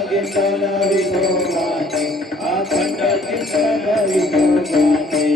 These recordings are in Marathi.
चिंतन विठोबाचे अखंड चिंतन विठोबाचे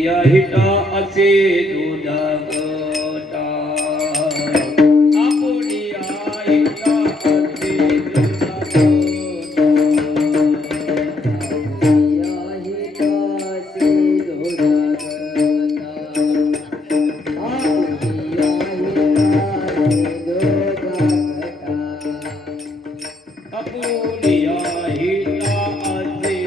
हिटा असे दुधागटा आपुलिया हिटा असे दुधागटा हिटा असे दुधागटा आपुलिया हिटा असे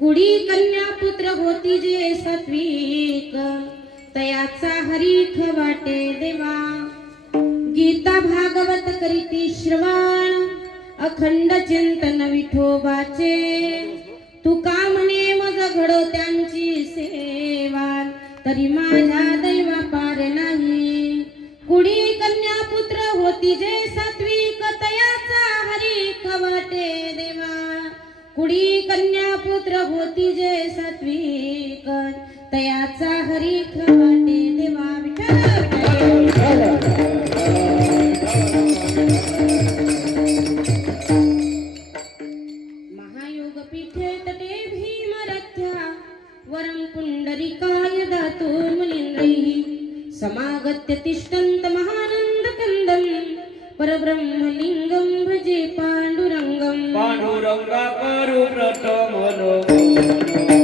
कुडी कन्या पुत्र होती जे सात्विक, तयाचा हरीख वाटे देवा. गीता भागवत करीती श्रवण, अखंड चिंतन विठोबाचे. तुका म्हणे मज घडो त्यांची सेवा, तरी माझ्या दैवा पार नाही. कुडी कन्या पुत्र होती जे सात्विक, तयाचा हरीख वाटे देवा. कुडी कन्या पुत्र होती जे सात्विक, तयाचा हरीख वाटे देवा. महायोग पीठे तटे भीमरथ्या, वरं पुंडरीकाय दातो मुनींद्रैः. समागत्य तिष्ठन्त महानंद कंदं, परब्रह्मलिंगं भजे पांडुरंगं. पांडुरंगा करू व्रत मनोमन.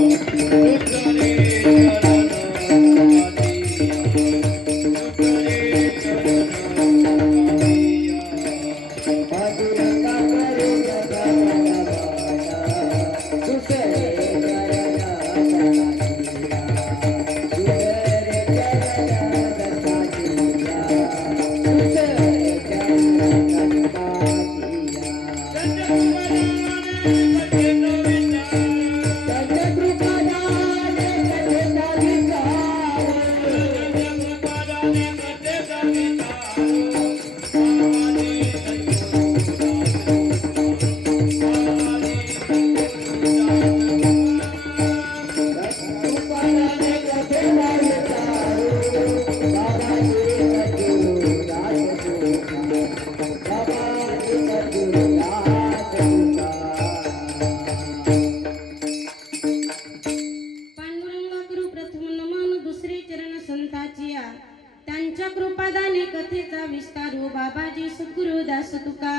कथेचा विस्तारो बाबाजी सद्गुरु दास तुका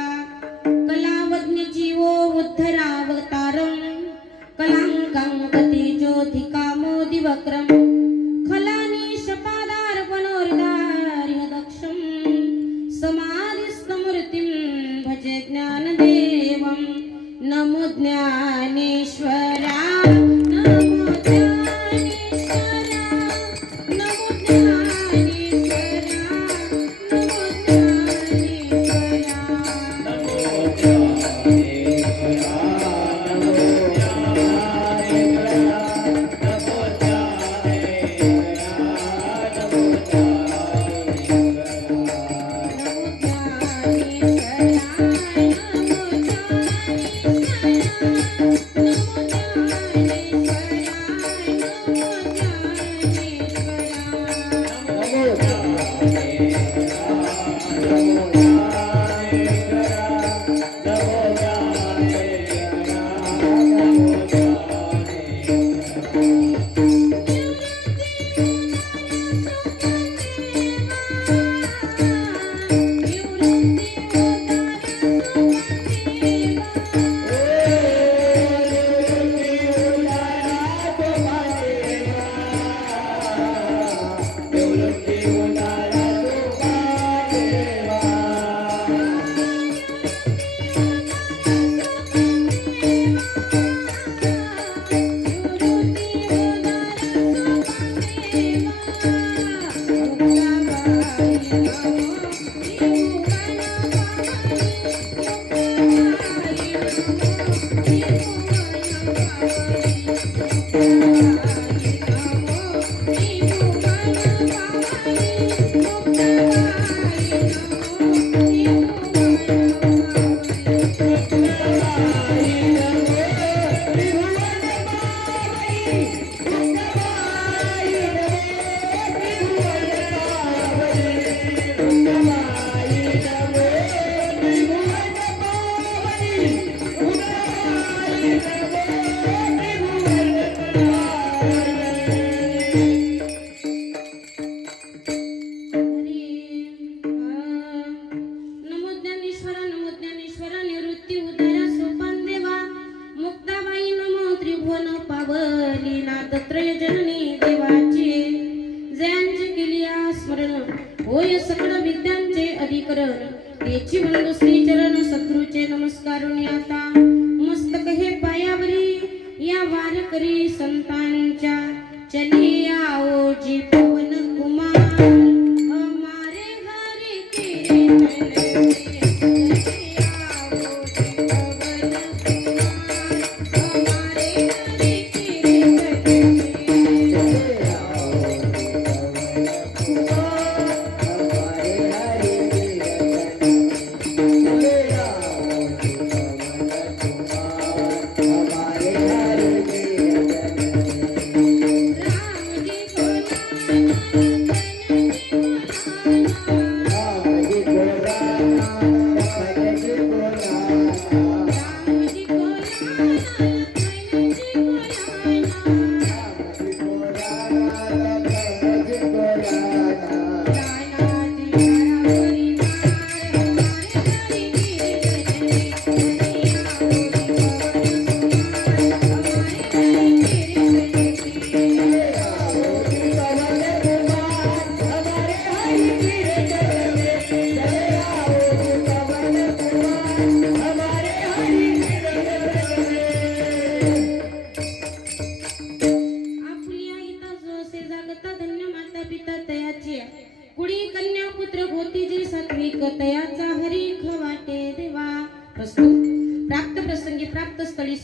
कलावज्ञ जीवो उद्धरावतारम कलांकं कथि ज्योतिका मोदी वक्रम खलानी शपादार पनोर्दार्य दक्षम समाधिस्तमूर्तिं भजे ज्ञानदेवं नमो ज्ञानेश्वरा नमो ज्ञानेश्वरा नमो ज्ञानेश्वरा नमो ज्ञानेश्वरा होय सकळ विद्यांचे अधिकरण तेची बंधू श्री चरण सद्गुरूचे नमस्कारुनी आता मस्तक हे पायावरी या वारकरी संतांच्या चली आओ जी पवन कुमार हमारे हरि कीर्तन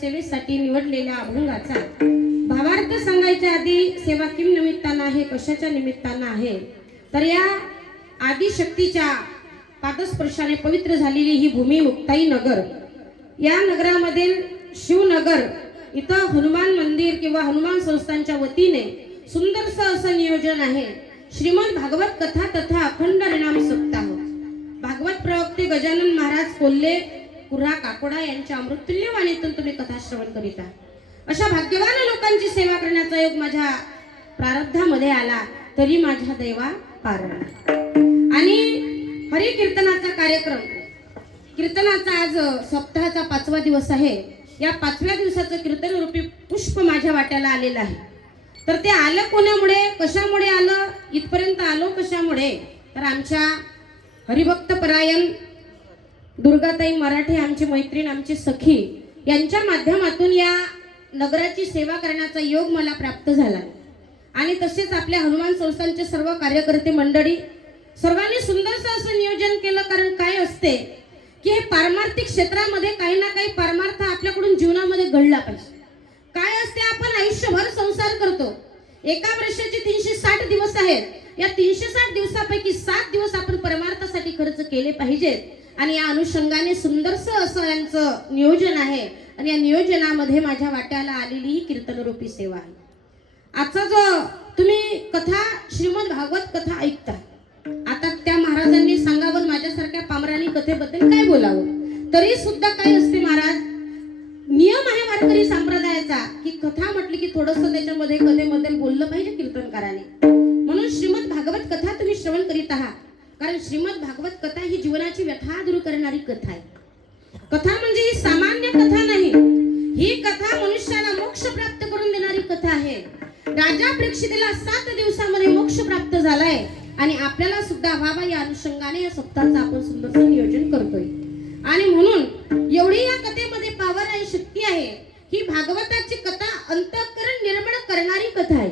सेवेसाठी निवडलेल्या अभंगाचा भावार्थ सांगायच्या आधी सेवा किम निमित्तानं आहे, कशाच्या निमित्तानं आहे, तर या आदिशक्तीच्या पादस्पर्शाने पवित्र झालेली ही भूमी मुक्ताई नगर, या नगरामधील शिवनगर इथं हनुमान मंदिर किंवा हनुमान संस्थांच्या वतीने सुंदरसं असं नियोजन आहे. श्रीमद भागवत कथा तथा अखंड हरिनाम सप्ताह भागवत प्रवक्ते गजानन महाराज कोल्हे कुर्हा काकोडा यांच्या अमृततुल्य वाणीतून तुम्ही कथा श्रवण करीता. अशा भाग्यवान लोकांची सेवा करण्याचा योग माझ्या प्रारब्धामध्ये आला तरी माझ्या दैवा पारण. आणि हरी कीर्तनाचा कार्यक्रम, कीर्तनाचा आज सप्ताहाचा 5वा दिवस आहे. या 5व्या दिवसाचं कीर्तन रूपी पुष्प माझ्या वाट्याला आलेलं आहे. तर ते आलं कोणामुळे, कशामुळे आलं, इथपर्यंत आलो कशामुळे, तर आमच्या हरिभक्त परायण दुर्गाताई मराठे, आमची मैत्रीण, आमची सखी, यांच्या माध्यमातून या नगराची सेवा करण्याचा योग मला प्राप्त झाला. आणि तसेच आपल्या हनुमान संस्थानचे सर्व कार्यकर्ते मंडळी सर्वांनी सुंदरसं असं नियोजन केलं. कारण काय असते की हे पारमार्थिक क्षेत्रामध्ये काही ना काही परमार्थ आपल्याकडून जीवनामध्ये घडला पाहिजे. काय असते, आपण आयुष्यभर संसार करतो. एका वर्षाचे 360 दिवस आहेत. या 360 दिवसापैकी 7 दिवस आपण परमार्थासाठी खर्च केले पाहिजेत. आणि या अनुषंगाने सुंदरसं असं यांचं नियोजन आहे. आणि या नियोजनामध्ये माझ्या वाट्याला आलेली ही कीर्तनरूपी सेवा आहे. आजचा जो तुम्ही कथा, श्रीमद भागवत कथा ऐकता, आता त्या महाराजांनी सांगावं माझ्यासारख्या पामरानी कथेबद्दल काय बोलावं. तरी सुद्धा काय असते महाराज, नियम आहे वारकरी संप्रदायाचा की कथा म्हटली की थोडंसं त्याच्यामध्ये कथेबद्दल बोललं पाहिजे कीर्तनकाराने. म्हणून श्रीमद भागवत कथा तुम्ही श्रवण करीत आहात. कारण श्रीमद भागवत कथा ही जीवनाची व्यथा दूर करणारी कथा आहे. कथा म्हणजे ही सामान्य कथा नाही. ही कथा मनुष्याला मोक्ष प्राप्त करून देणारी कथा आहे. राजा परीक्षितेला 7 दिवसामध्ये मोक्ष प्राप्त झालाय. आणि आपल्याला सुद्धा व्हावा या अनुषंगाने या सप्ताहाचं आपण सुंदरसं नियोजन करतोय. आणि म्हणून एवढी या कथेमध्ये पावर आणि शक्ती आहे. ही भागवताची कथा अंतःकरण निर्मळ करणारी कथा आहे.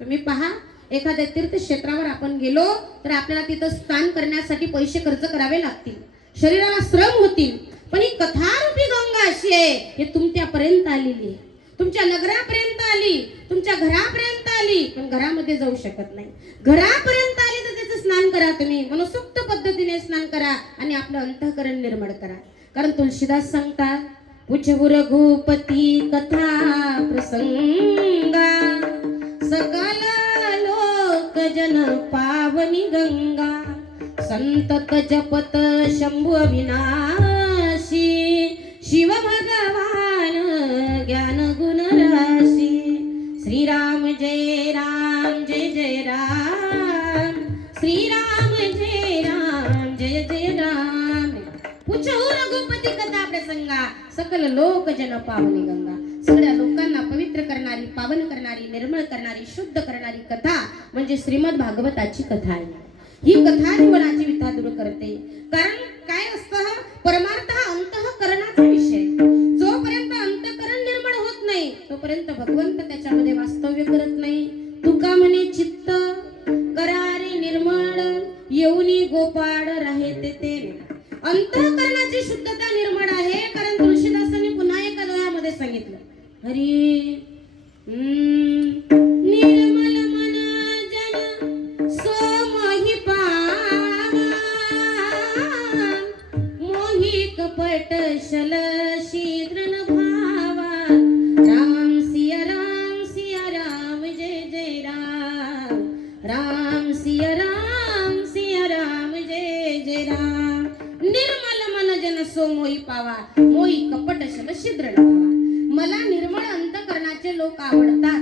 तुम्ही पहा, एखाद्या तीर्थक्षेत्रावर आपण गेलो तर आपल्याला तिथं स्नान करण्यासाठी पैसे खर्च करावे लागतील, शरीराला श्रम होतील. पण ही कथारूपी गंगा अशी आहे, हे तुमच्यापर्यंत आलेली आहे, तुमच्या नगरापर्यंत आली, तुमच्या घरापर्यंत आली. पण घरामध्ये जाऊ शकत नाही. घरापर्यंत आली तर त्याचं स्नान करा तुम्ही, मनसोक्त पद्धतीने स्नान करा आणि आपलं अंतःकरण निर्मळ करा. कारण तुलसीदास सांगतात, उच्चभूर रघुपती कथा प्रसंगा, सकल लोक जन पावनी गंगा, संतत जपत शंभु अविनाशी, शिव भगवान ज्ञान गुण राशी. श्रीराम जय राम जय जय राम, श्रीराम जय राम जय जय राम. उच्चभूर रघुपती कथा प्रसंगा, सकल लोक जन पावनी गंगा. सगळ्या लोकांना पवित्र करणारी, पावन करणारी, निर्मळ करणारी, शुद्ध करणारी कथा म्हणजे श्रीमद भागवताची कथा आहे. ही कथा जीवनाची व्यथा दूर करते. कारण काय असतं, परमार्थ हा अंतःकरणाचा विषय. जोपर्यंत अंतःकरण निर्मळ होत नाही तोपर्यंत भगवंत त्याच्यामध्ये वास्तव्य करत नाही. तुका म्हणे चित्त करारे निर्मळ, येऊनी गोपाळ राहे ते. अंतःकरणाची शुद्धता निर्मळ आहे. कारण तुलसीदासांनी पुन्हा एका दोह्यामध्ये सांगितलं, हरी निर्मल मन जन सो मोहि पावा, मोहि कपट शल शीघ्र न भावा. राम सिया राम जय जय राम, राम सिया राम जय जय राम. निर्मल मन जन सो मोहि पावा, मोहि कपट शल शीघ्र न भावा. मला निर्मळ अंतःकरणाचे लोक आवडतात.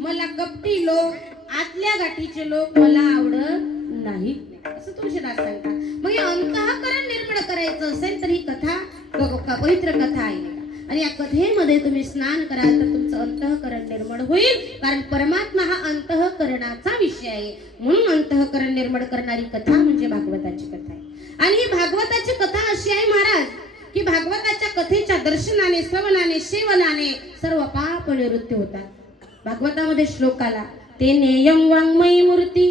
मला कपटी लोक, आतल्या गाठीचे लोक मला आवडत नाहीत, असं तुळशीदास सांगतात. मग हे अंतःकरण निर्मळ करायचं असेल तर ही कथा पवित्र कथा आहे. आणि या कथेमध्ये तुम्ही स्नान कराल तर तुमचं अंतःकरण निर्मळ होईल. कारण परमात्मा हा अंतःकरणाचा विषय आहे. म्हणून अंतःकरण निर्मळ करणारी कथा म्हणजे भागवताची कथा आहे. आणि ही भागवताची कथा अशी आहे महाराज की भागवताच्या कथेच्या दर्शनाने, श्रवणाने, सेवनाने सर्व पाप निवृत्ती होतात. भागवतामध्ये श्लोक आला, ते नेयम वाङ्मयी मूर्ती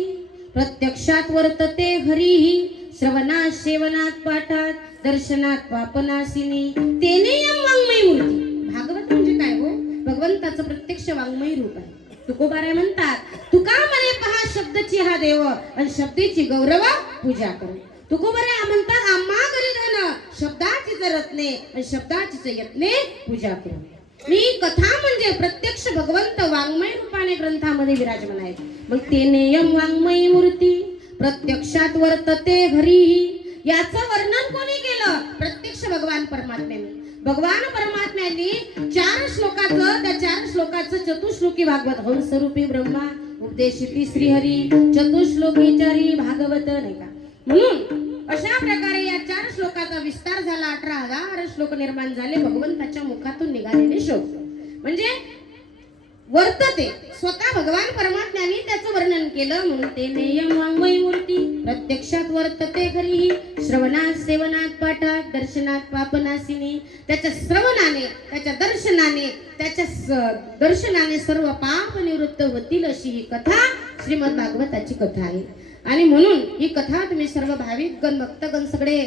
प्रत्यक्षात वर्तते हरिही, श्रवणात सेवनात पाठात दर्शनात पापनाशिनी. ते नेयम वाङ्मयी मूर्ती. भागवत म्हणजे काय हो, भगवंताचं प्रत्यक्ष वाङ्मयी रूप आहे. तुकोबाराय म्हणतात, तुका म्हणे पहा शब्दची हा देव आणि शब्दाची गौरव पूजा करू. तुकोबाराय म्हणतात, आम्हा घरी धन शब्दाचीच रत्ने आणि शब्दाचीच यत्ने पूजा करू. मी कथा म्हणजे प्रत्यक्ष भगवंत वाङ्मय रूपाने ग्रंथामध्ये विराजमान आहेत. मग ते नेयम वाङ्मयी मूर्ती प्रत्यक्षात वर्तते हरिही. याचं वर्णन कोणी केलं? प्रत्यक्ष भगवान परमात्म्याने. भगवान परमात्म्यांनी 4 श्लोकाचं, त्या 4 श्लोकाचं चतुश्लोकी भागवत, हंसरूपी ब्रह्मा उपदेशिती श्रीहरी चतुश्लोकी चारी भागवत, नाही का. म्हणून अशा प्रकारे या 4 श्लोकाचा विस्तार झाला. 18,000 श्लोक निर्माण झाले भगवंताच्या मुखातून निघालेले श्लोक. म्हणजे वर्तते स्वतः भगवान परमात्म्याने त्याचं वर्णन केलं म्हणून ते नेयम वाङ्मय मूर्ती प्रत्यक्षात वर्तते खरी श्रवणात सेवनात पाठात दर्शनात पापनाशिनी. त्याच्या श्रवणाने त्याच्या दर्शनाने सर्व पाप निवृत्त होतील अशी ही कथा श्रीमद भागवताची कथा आहे. आणि म्हणून ही कथा तुम्ही सर्व भाविक गण भक्तगण सगळे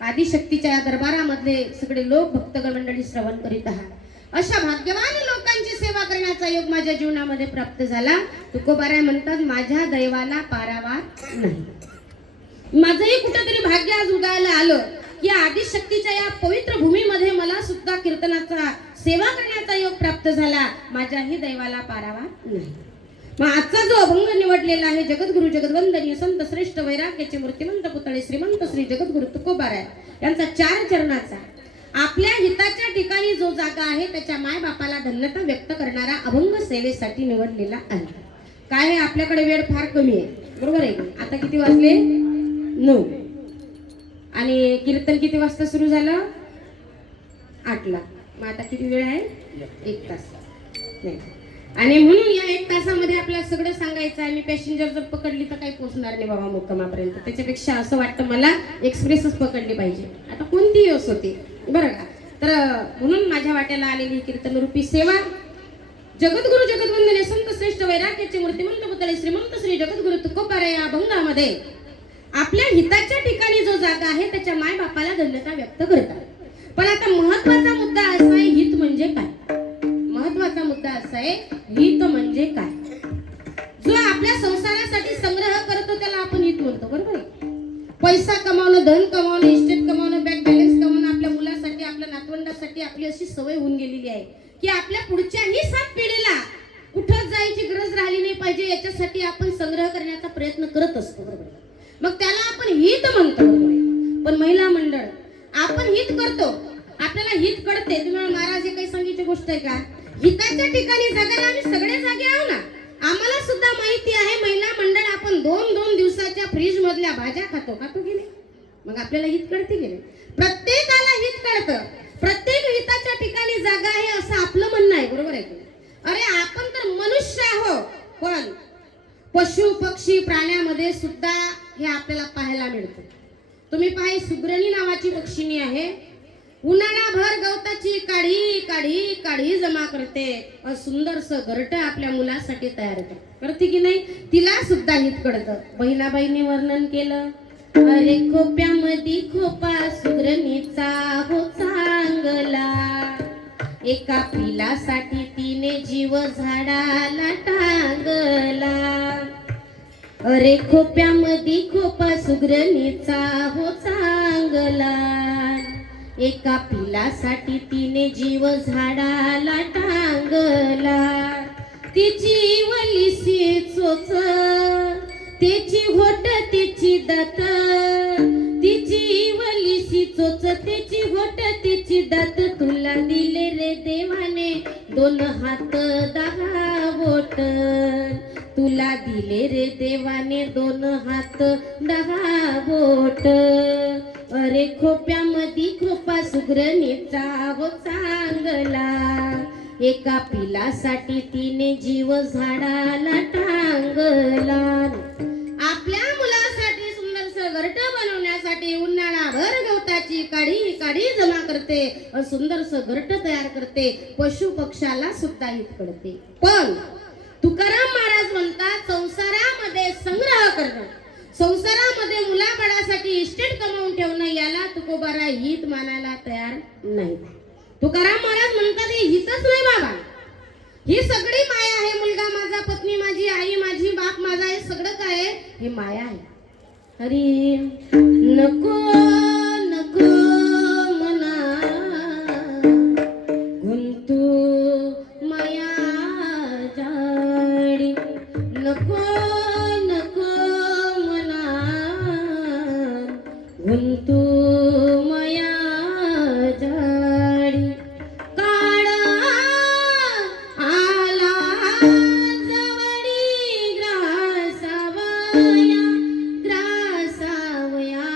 आदिशक्तीच्या या दरबारामधले सगळे लोक भक्तगण मंडळी श्रवण करीत आहात. अशा भाग्यवान लोकांची सेवा करण्याचा योग माझ्या जीवनामध्ये प्राप्त झाला. तुकोबाराय म्हणतात माझ्या दैवाला पारावार नाही. माझंही कुठेतरी भाग्य आज उगायला आलं की आदिशक्तीच्या या पवित्र भूमीमध्ये मला सुद्धा कीर्तनाचा सेवा करण्याचा योग प्राप्त झाला. माझ्याही दैवाला पारावार नाही. मग आजचा जो अभंग निवडलेला आहे जगद्गुरु जगद्वंदनीय संत श्रेष्ठ वैराग्याचे मूर्तिमंत पुतळे श्रीमंत श्री जगद्गुरु तुकोबाराय यांचा 4 चरणाचा आपल्या हिताच्या ठिकाणी जो जागा आहे त्याच्या माय बापाला धन्यता व्यक्त करणारा अभंग सेवेसाठी निवडलेला आहे. काय आहे आपल्याकडे वेळ फार कमी आहे बरोबर आहे. आता किती वाजले 9 आणि कीर्तन किती वाजता सुरू झालं 8ला. मग आता किती वेळ आहे 1 तास नाही. आणि म्हणून या 1 तासामध्ये आपल्याला सगळं सांगायचं आहे. मी पॅसेंजर जर पकडली तर काही पोहोचणार नाही बाबा मुक्कामापर्यंत. त्याच्यापेक्षा असं वाटतं मला एक्सप्रेसच पकडली पाहिजे. आता कोणतीही असो ती बरं का. तर म्हणून माझ्या वाट्याला आलेली कीर्तन रूपी सेवा जगद्गुरु जगद्वंदनीय संत श्रेष्ठ वैराग्याचे मूर्तिमंत पुतळे श्रीमंत श्री जगद्गुरु तुकोबाराय या अभंगामध्ये आपल्या हिताच्या ठिकाणी जो जागा आहे त्याच्या माय बापाला धन्यता व्यक्त करतात. पण आता महत्वाचा मुद्दा असा आहे हित म्हणजे काय. महत्वाचा मुद्दा असा आहे हित म्हणजे काय. जो आपल्या संसारासाठी संग्रह करतो त्याला आपण हित म्हणतो बरोबर आहे. पैसा कमावणं धन कमावणं इस्टेट कमावणं बँक बॅलन्स कमावणं आपल्या मुलासाठी आपल्या नातवंडासाठी आपली अशी सवय होऊन गेलेली आहे की आपल्या पुढच्याही 7 पिढीला कुठं जायची गरज राहिली नाही पाहिजे याच्यासाठी आपण संग्रह करण्याचा प्रयत्न करत असतो बरोबर. मग त्याला आपण हित म्हणतो. पण महिला मंडळ आपण हित करतो आपल्याला हित कळते. तुम्हाला महाराज हे काही सांगितली गोष्ट आहे का. हिताच्या ठिकाणी जगायला आम्ही सगळे जागे आहो ना. आम्हाला सुद्धा माहिती आहे महिला मंडळ आपण 2-2 दिवसाच्या फ्रीज मधल्या भाज्या खातो की नाही. मग आपल्याला हित कळते की नाही. प्रत्येकाला हित कळतं. प्रत्येक हिताच्या ठिकाणी जागा आहे असं आपलं म्हणणं आहे बरोबर आहे की. अरे आपण तर मनुष्य आहोत पण पशु पक्षी प्राण्यामध्ये सुद्धा हे आपल्याला पाहायला मिळतं. तुम्ही पाहा सुग्रणी नावाची पक्षिणी आहे. उन्हाळाभर गवताची काढी काढी काढी जमा करते. सुंदरस घरट आपल्या मुलासाठी तयार करते की नाही. तिला सुद्धा हित कळतं. बहिणाबाईंनी वर्णन केलं. अरे खोप्यामध्ये खोपा सुग्रणीचा हो चांगला एका पिलासाठी तिने जीव झाडाला टांगला. अरे खोप्यामध्ये खोपा सुग्रणीचा हो चांगला एका पिलासाठी तिने जीव झाडाला टांगला. तिची वलिसी चोच त्याची होट त्याची दात तिची वलिसी चोच त्याची होट त्याची दात तुला दिले रे देवाने 2 हात 10 बोट. तुला दिले रे देवाने 2 हात 10 बोट. अरे खोप्यामध्ये खोपा सुग्रणीचा हो चांगला एका पिलासाठी तिने जीव झाडाला टांगला. आपल्या मुलासाठी सुंदरसं घरट बनवण्यासाठी उन्हाळाभर गवताची काढी काढी जमा करते. सुंदरसं घरट तयार करते. पशु पक्षाला सुद्धा हित करते. पण तुकाराम महाराज म्हणतात संसारामध्ये संग्रह करणं संसारामध्ये मुलाबाळासाठी इस्टेट कमावून ठेवणं याला तुकोबाराय हित मानायला तयार नाही. तुकाराम महाराज म्हणतात हे हितच नाही बाबा. ही सगळी माया आहे. मुलगा माझा पत्नी माझी आई माझी बाप माझा हे सगळं काय आहे हे माया आहे. हरी नको नको मना गुंतू माया जाडी नको नको मना गुंतू माया जाडी. काळ आला जवळी ग्रासावया ग्रासावया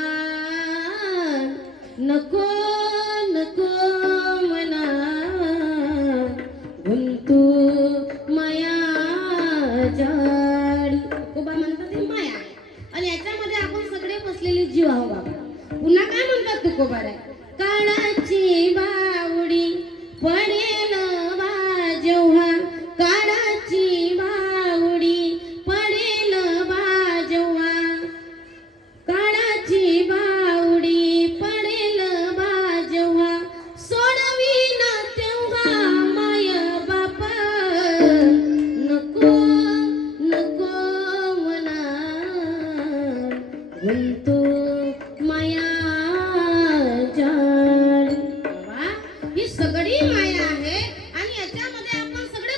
जाडी तुकोबा म्हणतात ही माया आहे आणि याच्यामध्ये आपण सगळे बसलेले जीव आहो बाबा. पुन्हा काय म्हणतात तुकोबा रे, काळाची बावडी पडेल बा जेव्हा, काळाची बावडी पडेल बा जेव्हा, काळाची बावडी पडेल बा जेव्हा, सोडवीन तेव्हा माय बाप नको नको मना गुंतू माया जाडी. बाबा, ही सगळी माया आहे आणि याच्यामध्ये आपण सगळे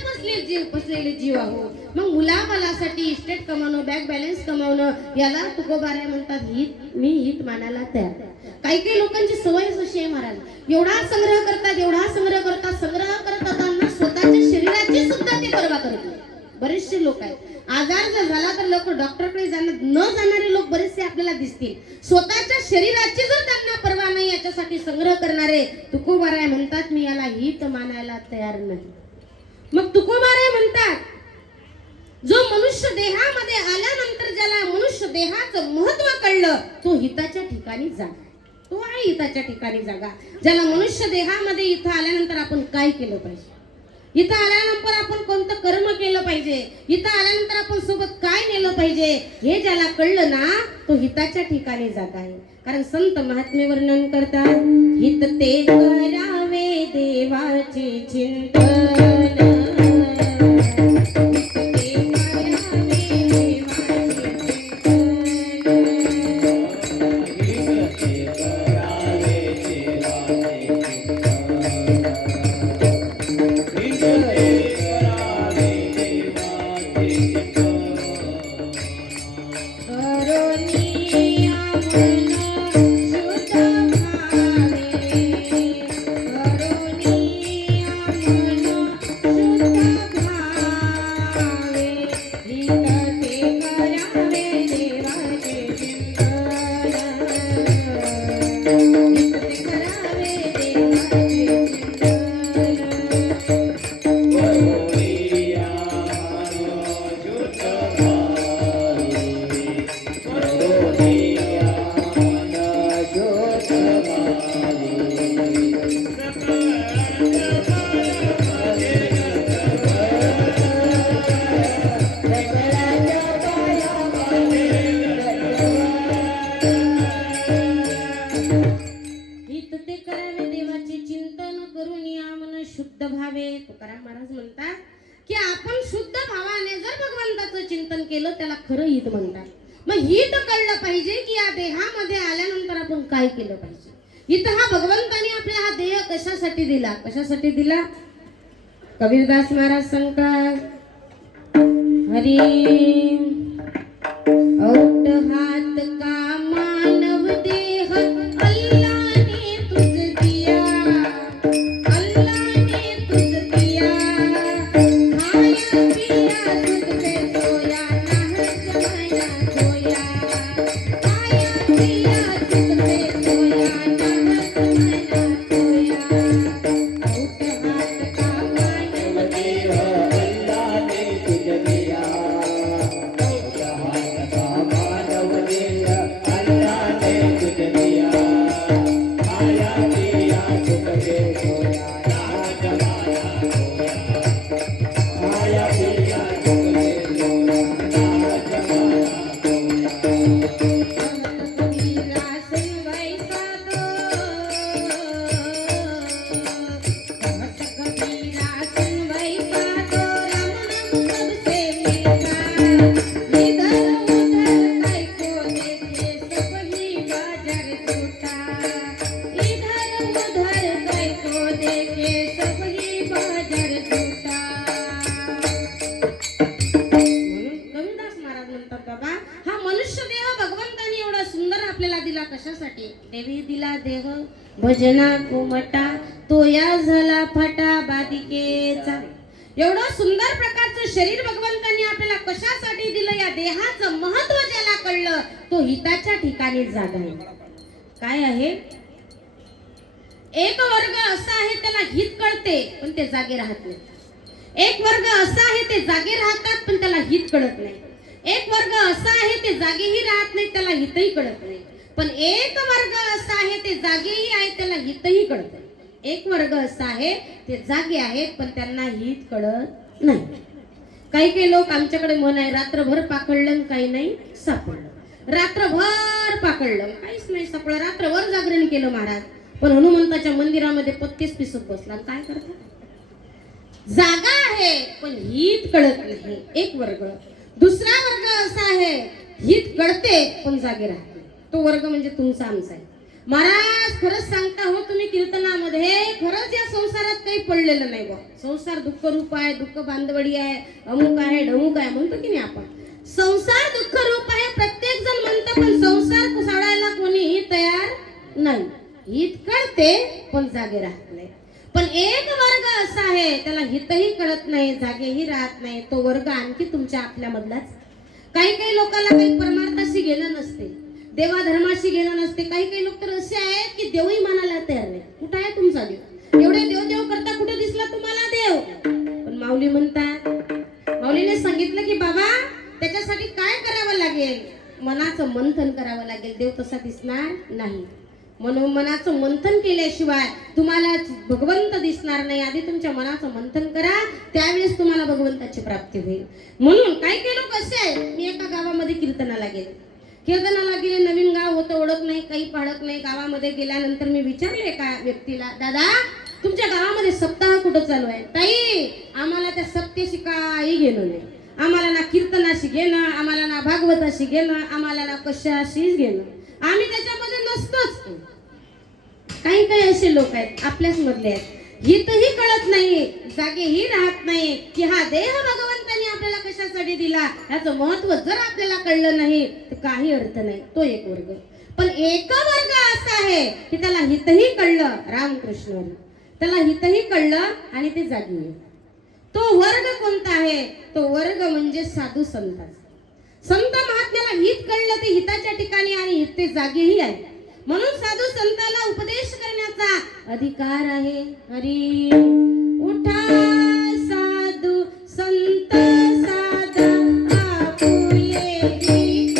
बसलेले जीव आहोत. मग मुलाबालासाठी इस्टेट कमावणं, बँक बॅलन्स कमावणं याला तुकोबाऱ्या म्हणतात हित. मी हित मानायला तयार. काही काही लोकांची सवयच अशी आहे महाराज, एवढा संग्रह करतात, एवढा संग्रह करतात, संग्रह करत असताना स्वतःच्या शरीराची सुद्धा ते पर्वा करत नाही. बरेचसे लोक आहेत, आजार जर झाला तर लोक डॉक्टरकडे न जाणारे लोक बरेचसे आपल्याला दिसतील. स्वतःच्या शरीराची जर त्यांना पर्वा नाही याच्यासाठी संग्रह करणारे तुकोबाराय म्हणतात मी याला हित मानायला तयार नाही. मग तुकोबाराय म्हणतात जो मनुष्य देहामध्ये आल्यानंतर ज्याला मनुष्य देहाचं महत्व कळलं तो हिताच्या ठिकाणी जागा. तो आहे हिताच्या ठिकाणी जागा. ज्याला मनुष्य देहामध्ये इथं आल्यानंतर आपण काय केलं पाहिजे, इथं आल्यानंतर आपण कोणतं कर्म केलं पाहिजे, इथं आल्यानंतर आपण सोबत काय नेलं पाहिजे हे ज्याला कळलं ना तो हिताच्या ठिकाणी जागा आहे. कारण संत महात्मे वर्णन करतात, हित ते करावे देवाचे चिंतन, शुद्ध भावे. तुकाराम महाराज म्हणतात की आपण शुद्ध भावाने जर भगवंताचं चिंतन केलं त्याला खरं हित म्हणतात. मग हित कळलं पाहिजे की या देहामध्ये आल्यानंतर आपण काय केलं पाहिजे. इथं हा भगवंताने आपला हा देह कशासाठी दिला, कशासाठी दिला. कबीरदास महाराज सांगतात, हरी औट हात का मानव देह अल्लाने तुझ दिया, अल्लाने तुझ दिया, खाया पिया तुझ पे सोया नाहक जमाना खोया, खाया पिया तुझ पे सोया नाहक जमाना खोया. औट हात का मानव देह अल्लाने तुझ दिया, कशासाठी देवी दिला देह भजना कुमटा तो या झाला फटा बादिकेचा. एवढं सुंदर प्रकारचं शरीर भगवंतांनी आपल्याला कशासाठी दिलं, या देहाचं महत्व ज्याला कळलं तो हिताच्या ठिकाणी जागा आहे. काय आहे, एक वर्ग असा आहे त्याला हित कळते पण ते जागे राहत नाही. एक वर्ग असा आहे ते जागे राहतात पण त्याला हित कळत नाही. एक वर्ग असा आहे ते जागेही राहत नाही, त्याला हितही कळत नाही. पण एक वर्ग असा आहे ते जागेही आहे, त्याला हितही कळत नाही. एक वर्ग असा आहे ते जागे आहेत पण त्यांना हित कळत नाही. काही काही लोक आमच्याकडे म्हण आहे, रात्रभर पाकडलं काही नाही सापडलं. रात्रभर पाकडलं काहीच नाही सापडलं, रात्रभर जागरण केलं महाराज, पण हनुमंताच्या मंदिरामध्ये पत्तेच पिसत बसला. काय करतात? जागा आहे पण हित कळत नाही. एक वर्ग. दुसरा वर्ग असा आहे हित कळते पण जागे राहते. तो वर्ग म्हणजे तुमचा आमचा आहे. महाराज खरंच सांगता हो तुम्ही कीर्तनामध्ये, खरंच या संसारात काही पडलेलं नाही बा. संसार दुःख रूप आहे, दुःख बांधवडी आहे, अमुक आहे ढमुक आहे म्हणतो की नाही आपण. संसार दुःख रूप आहे प्रत्येक जण म्हणतं, पण संसार सोडायला कोणीही तयार नाही. हित कळते पण जागे राहत नाही. पण एक वर्ग असा आहे त्याला हितही कळत नाही, जागेही राहत नाही. तो वर्ग आणखी तुमच्या आपल्यामधलाच. काही काही लोकांना काही परमार्थाशी घेणं नसते, देवाधर्माशी घेणं नसते. काही काही लोक तर असे आहेत की देवही मानायला तयार नाही. कुठं आहे तुमचा देव? एवढे देव देव करता, कुठे दिसला तुम्हाला देव? पण माऊली म्हणतात, माऊलीने सांगितलं की बाबा त्याच्यासाठी काय करावं लागेल? मनाचं मंथन करावं लागेल. देव तसा दिसणार नाही. म्हणून मनाचं मंथन केल्याशिवाय तुम्हाला भगवंत दिसणार नाही. आधी तुमच्या मनाचं मंथन करा, त्यावेळेस तुम्हाला भगवंताची प्राप्ती होईल. म्हणून काही काही लोक असे आहेत, मी एका गावामध्ये कीर्तनाला गेले, नवीन गाव होतं, ओळख नाही, काही पाळत नाही. गावामध्ये गेल्यानंतर मी विचारले एका व्यक्तीला, दादा तुमच्या गावामध्ये सप्ताह कुठं चालू आहे? ताई आम्हाला त्या सप्त्याशी काही घेणं नाही, आम्हाला ना कीर्तनाशी घेणं, आम्हाला ना भागवताशी घेणं, आम्हाला ना कशाशीच घेणं, आम्ही त्याच्यामध्ये नसतोच. काही काही असे लोक आहेत आपल्याच मधले आहेत, हितही कळत नाही, जागेही राहत नाही की हा देह भगवंतांनी आपल्याला कशासाठी दिला, याचं महत्व जर आपल्याला कळलं नाही तर काही अर्थ नाही. तो एक वर्ग. पण एक वर्ग असा आहे की त्याला हितही कळलं, रामकृष्ण त्याला हितही कळलं आणि ते जागी आहे. तो वर्ग कोणता आहे? तो वर्ग म्हणजे साधू संतांचा. संत महात्म्याला हित कळलं ते हिताच्या ठिकाणी आणि हित ते जागेही आहे. म्हणून साधू संतांना उपदेश करण्याचा अधिकार आहे. हरी उठा साधू संत साधा आपुले गीत,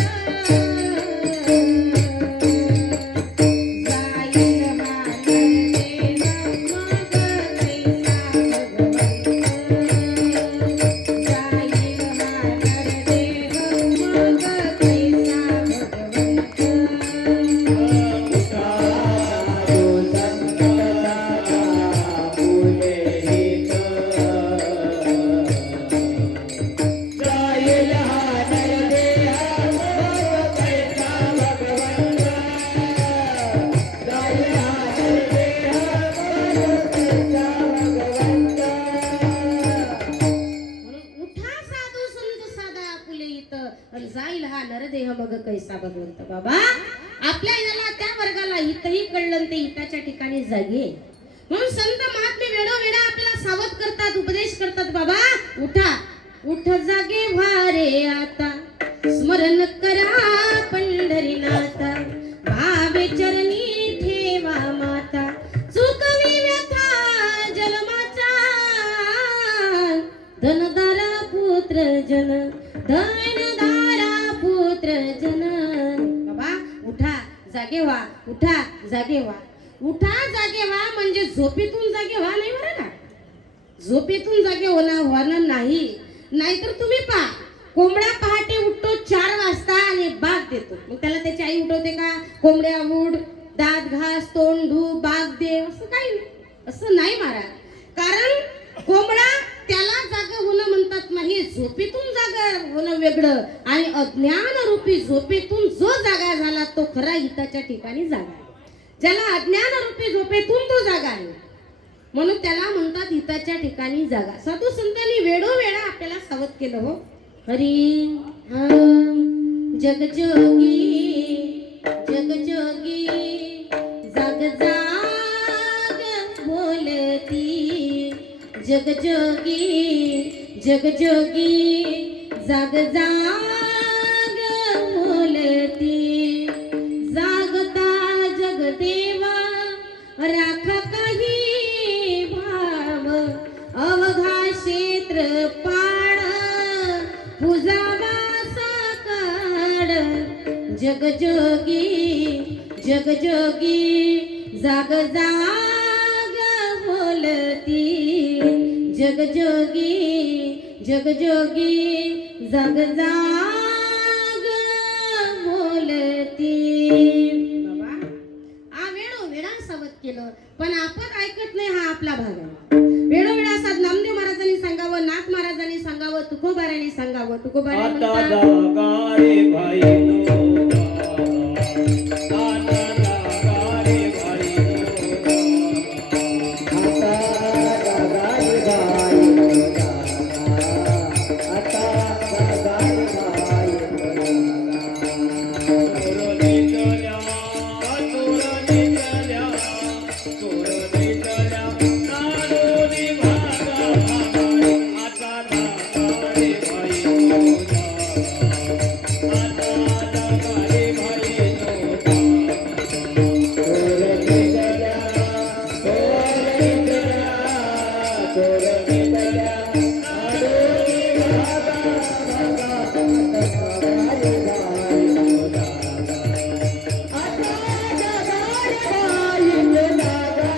जाईल मानवे मग कैसा भगवंत, जाईल मानवे मग कैसा भगवंत. जाईल हा नरदेह मग कैसा भगवंत. बाबा आपल्या याला त्या वर्गाला हितही कळलं, ते हिताच्या ठिकाणी जागे. म्हणून संत महात्मे वेळोवेळा आपल्याला सावध करतात, उपदेश करतात. बाबा उठा, उठ जागे व्हारे आता, स्मरण करा पंढरीनाथा, भावे चरणी ठेवा माता, चुकवी व्यथा जन्माचा, धनदारा पुत्र जन, धनदारा पुत्र जन. बाबा उठा जागे व्हा, उठा जागे व्हा. उठा जागे व्हा म्हणजे झोपेतून जागे व्हा नाही बरं का. झोपेतून जागे होणं नाही. नाहीतर तुम्ही पहा, कोंबडा पहाटे उठतो 4 वाजता आणि बाग देतो. मग त्याला त्याची आई उठवते का? कोंबड्या उठ, दात घास, तोंड धु, बाग दे, असं काही नाही. असं नाही महाराज. कारण कोंबडा त्याला जागा होणं म्हणतात नाही, झोपेतून जागा होणं वेगळं. आणि अज्ञान रूपी झोपेतून जो जागा झाला तो खरा हिताच्या ठिकाणी जागा आहे. ज्याला अज्ञान रूपी झोपेतून तो जागा आहे म्हणून त्याला म्हणतात हिताच्या ठिकाणी जागा. साधू संतांनी वेळोवेळा आपल्याला सावध केलं हो. हरी जगजोगी जगजोगी जाग जाग बोलती, जगजोगी जगजोगी जाग जाग बोलती, जागता जगदेवा राखा काही भाव, अवघा क्षेत्र पाड पूजावा साकाड जगजोगी जगजोगी जाग जाग बोलती जगजोगी जगजोगी जाग जाग बोलती. बाबा हा वेळोवेळासोबत केलं पण आपण ऐकत नाही. हा आपला भाग आहे. वेळोवेळासात नामदेव महाराजांनी सांगावं, नाथ महाराजांनी सांगावं, तुकोबारायांनी सांगावं. तुकोबाराय आता म्हणतात जागा रे भाईनो, आता जागा रे भाईनो, आता जागा रे भाईनो, आता जागा रे भाईनो. चोर निघाल्या, चोर निघाल्या, नाडोनी भागा भागारी. आता जागा रे भाईनो, आता जागा रे भाईनो. चोर निघाल्या, चोर निघाल्या, चोर निघाल्या, नाडोनी भागा भागा. आता जागा रे भाईनो, आता जागा रे भाईनो जागा.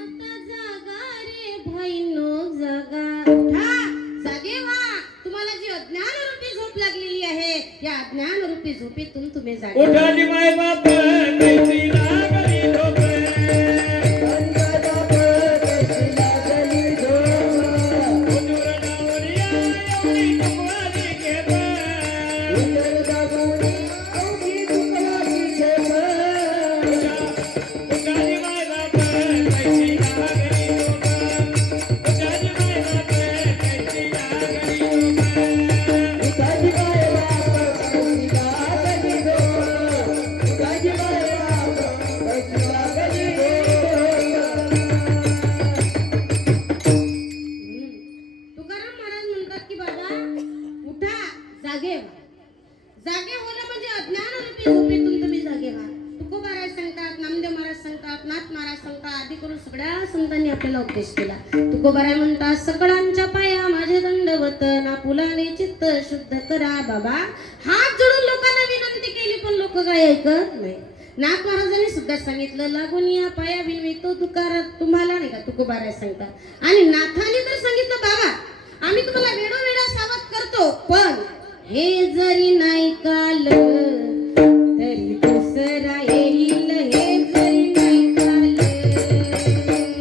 आता जागा रे भाईनो जागा. उठा, जागे व्हा. तुम्हाला जी अज्ञान रूपी झोप लागलेली आहे या अज्ञान रूपी झोपेतून तुम्ही जागे व्हा. उठाली माय बाप कैसी लागली झोप, गंगा बाप कैसी लागली झोप. हुजूर डावरिया एवढी तुकवाली खेप, हुजूर डावरिया एवढी तुकवाली खेप. उठाली माय बाप कैसी लागली झोप, उठाली माय बाप कैसी लागली झोप. उठाली माय बाप कैसी लागली झोप, उठाली माय बाप कैसी लागली झोप. तुकाराम महाराज म्हणतात की बाबा उठा, जागे व्हा. जागे होणं म्हणजे अज्ञान रूपी झोपेतून तुम्ही जागे व्हा. तुकोबाराय सांगतात, नामदेव महाराज सांगतात, नाथ महाराज सांगतात, आदी करून सगळ्या संतांनी आपल्याला उपदेश केला. तुकोबाराय म्हणतात सकळांच्या पाया माझे दंडवत, ना फुलाने चित्त शुद्ध करा. बाबा हात जोडून लोकांना विनंती केली पण लोक काय ऐकत नाही. नाथ महाराजांनी सुद्धा सांगितलं लागून या पाया विनवितो तुकाराम तुम्हाला, नाही का तुकोबाराय सांगतात. आणि नाथाने तर सांगितलं बाबा आम्ही तुम्हाला वेळोवेळा सावध करतो पण हे जरी नाही काल तरी दुसरा येईल. हे जरी नाही काल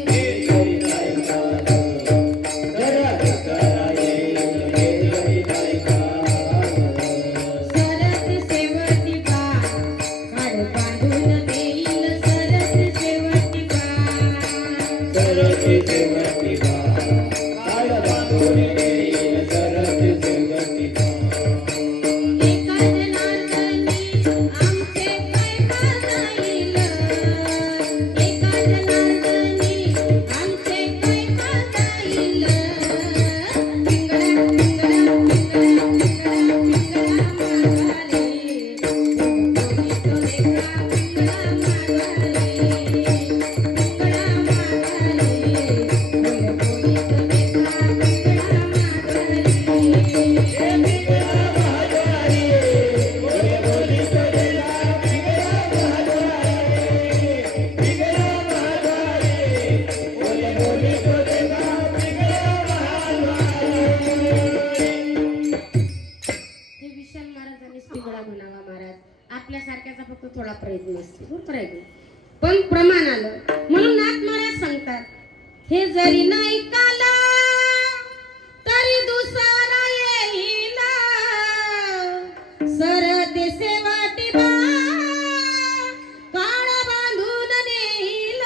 हे जरी नाही काल, जरा दुसरा येईल. हे जरी नाही काल, सरत शेवटी बा काळ बांधून देईल. सरत शेवटी बा सरते शेवटी बा काळ बांधून येईल. सरते शेवटी बा. एका जनार्दनी आमचे काय बाजाईल. एका जनार्दनी आमचे काय बाजाईल. पिंगळा पिंगळा पिंगळा पिंगळा पिंगळा मागाले. बोली तो लेका पिंगळा मागाले. पिंगळा मागाले. बोली तो लेका पिंगळा मागाले. हे पिंगळा महाद्वारी, बोले बोली तो लेका पिंगळा महाद्वारी. पिंगळा महाद्वारी, बोले बोली तो लेका पिंगळा महाद्वारी. हे विशाल महाराजांनीच पिंगळा म्हणावा. महाराज आपल्यासारख्याचा फक्त थोडा प्रयत्न असते, खूप प्रयत्न पण प्रमाण आलं म्हणून नाथ महाराज सांगतात हे जरी नाही काला तरी दुसरा येईल. सरते सेवाटी बा काळ बांधून नेईल.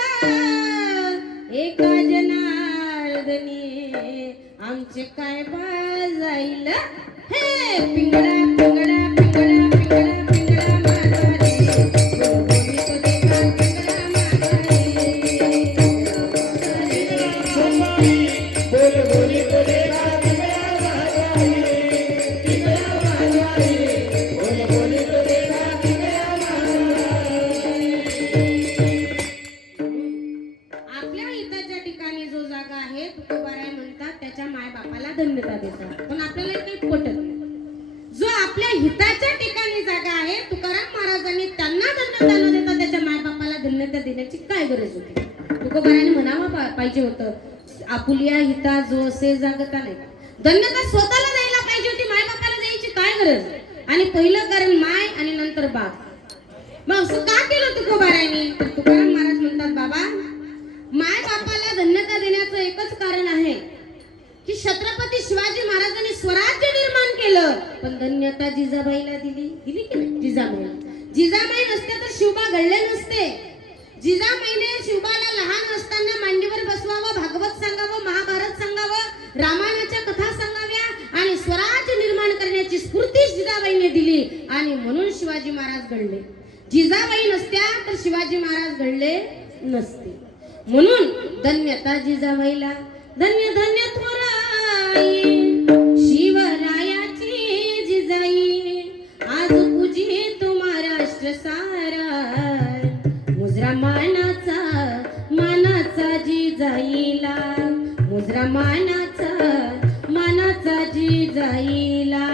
एका जनार्दनी आमचे काय बाजाईल. हे पिंगळा पिंगळा पिंगळा पिंगळा पिंगळा मागाले. बोली तो लेका पिंगळा मागाले. बोल बोली तो लेका पिंगळा महाद्वारी. पिंगळा महाद्वारी, बोल बोली तो लेका पिंगळा महाद्वारी. आपल्या हिताच्या ठिकाणी जो जागा आहे तुकोबाराय म्हणतात धन्यता देतात, पण आपल्याला काही पटत नाही. जो आपल्या हिताच्या ठिकाणी जागा आहे, तुकाराम महाराजांनी त्यांना धन्यता न देता त्याच्या मायबापाला धन्यता देण्याची काय गरज होती? तुकोबाराने म्हणावं पाहिजे होतं, आपुलिया हिता जो असे जागता नाही. धन्यता स्वतःला द्यायला पाहिजे होती, मायबापाला द्यायची काय गरज? आणि पहिलं कारण माय आणि नंतर बाप. मग असं का केलं तुकोबाराने? तर तुकाराम महाराज म्हणतात, बाबा, माय बापाला धन्यता देण्याचं एकच कारण आहे की छत्रपती शिवाजी महाराजांनी स्वराज्य निर्माण केलं, पण धन्यता जिजाबाईला दिली की नाही? जिजाबाई नसते तर शिवबा घडले नसते. जिजाबाईने शिवबाला लहान असताना मांडीवर बसवावं, भागवत सांगावं, महाभारत सांगावं, रामायणाच्या कथा सांगाव्या आणि स्वराज्य निर्माण करण्याची स्फूर्ती जिजाबाईने दिली, आणि म्हणून शिवाजी महाराज घडले. जिजाबाई नसत्या तर शिवाजी महाराज घडले नसते. म्हणून धन्यता जिजाबाईला. धन्य धन्य थोराई शिवरायाची जिजाई, आज पूजी तो महाराष्ट्र सारा, मुजरा मानाचा जिजाईला, मुजरा मानाचा जिजाईला.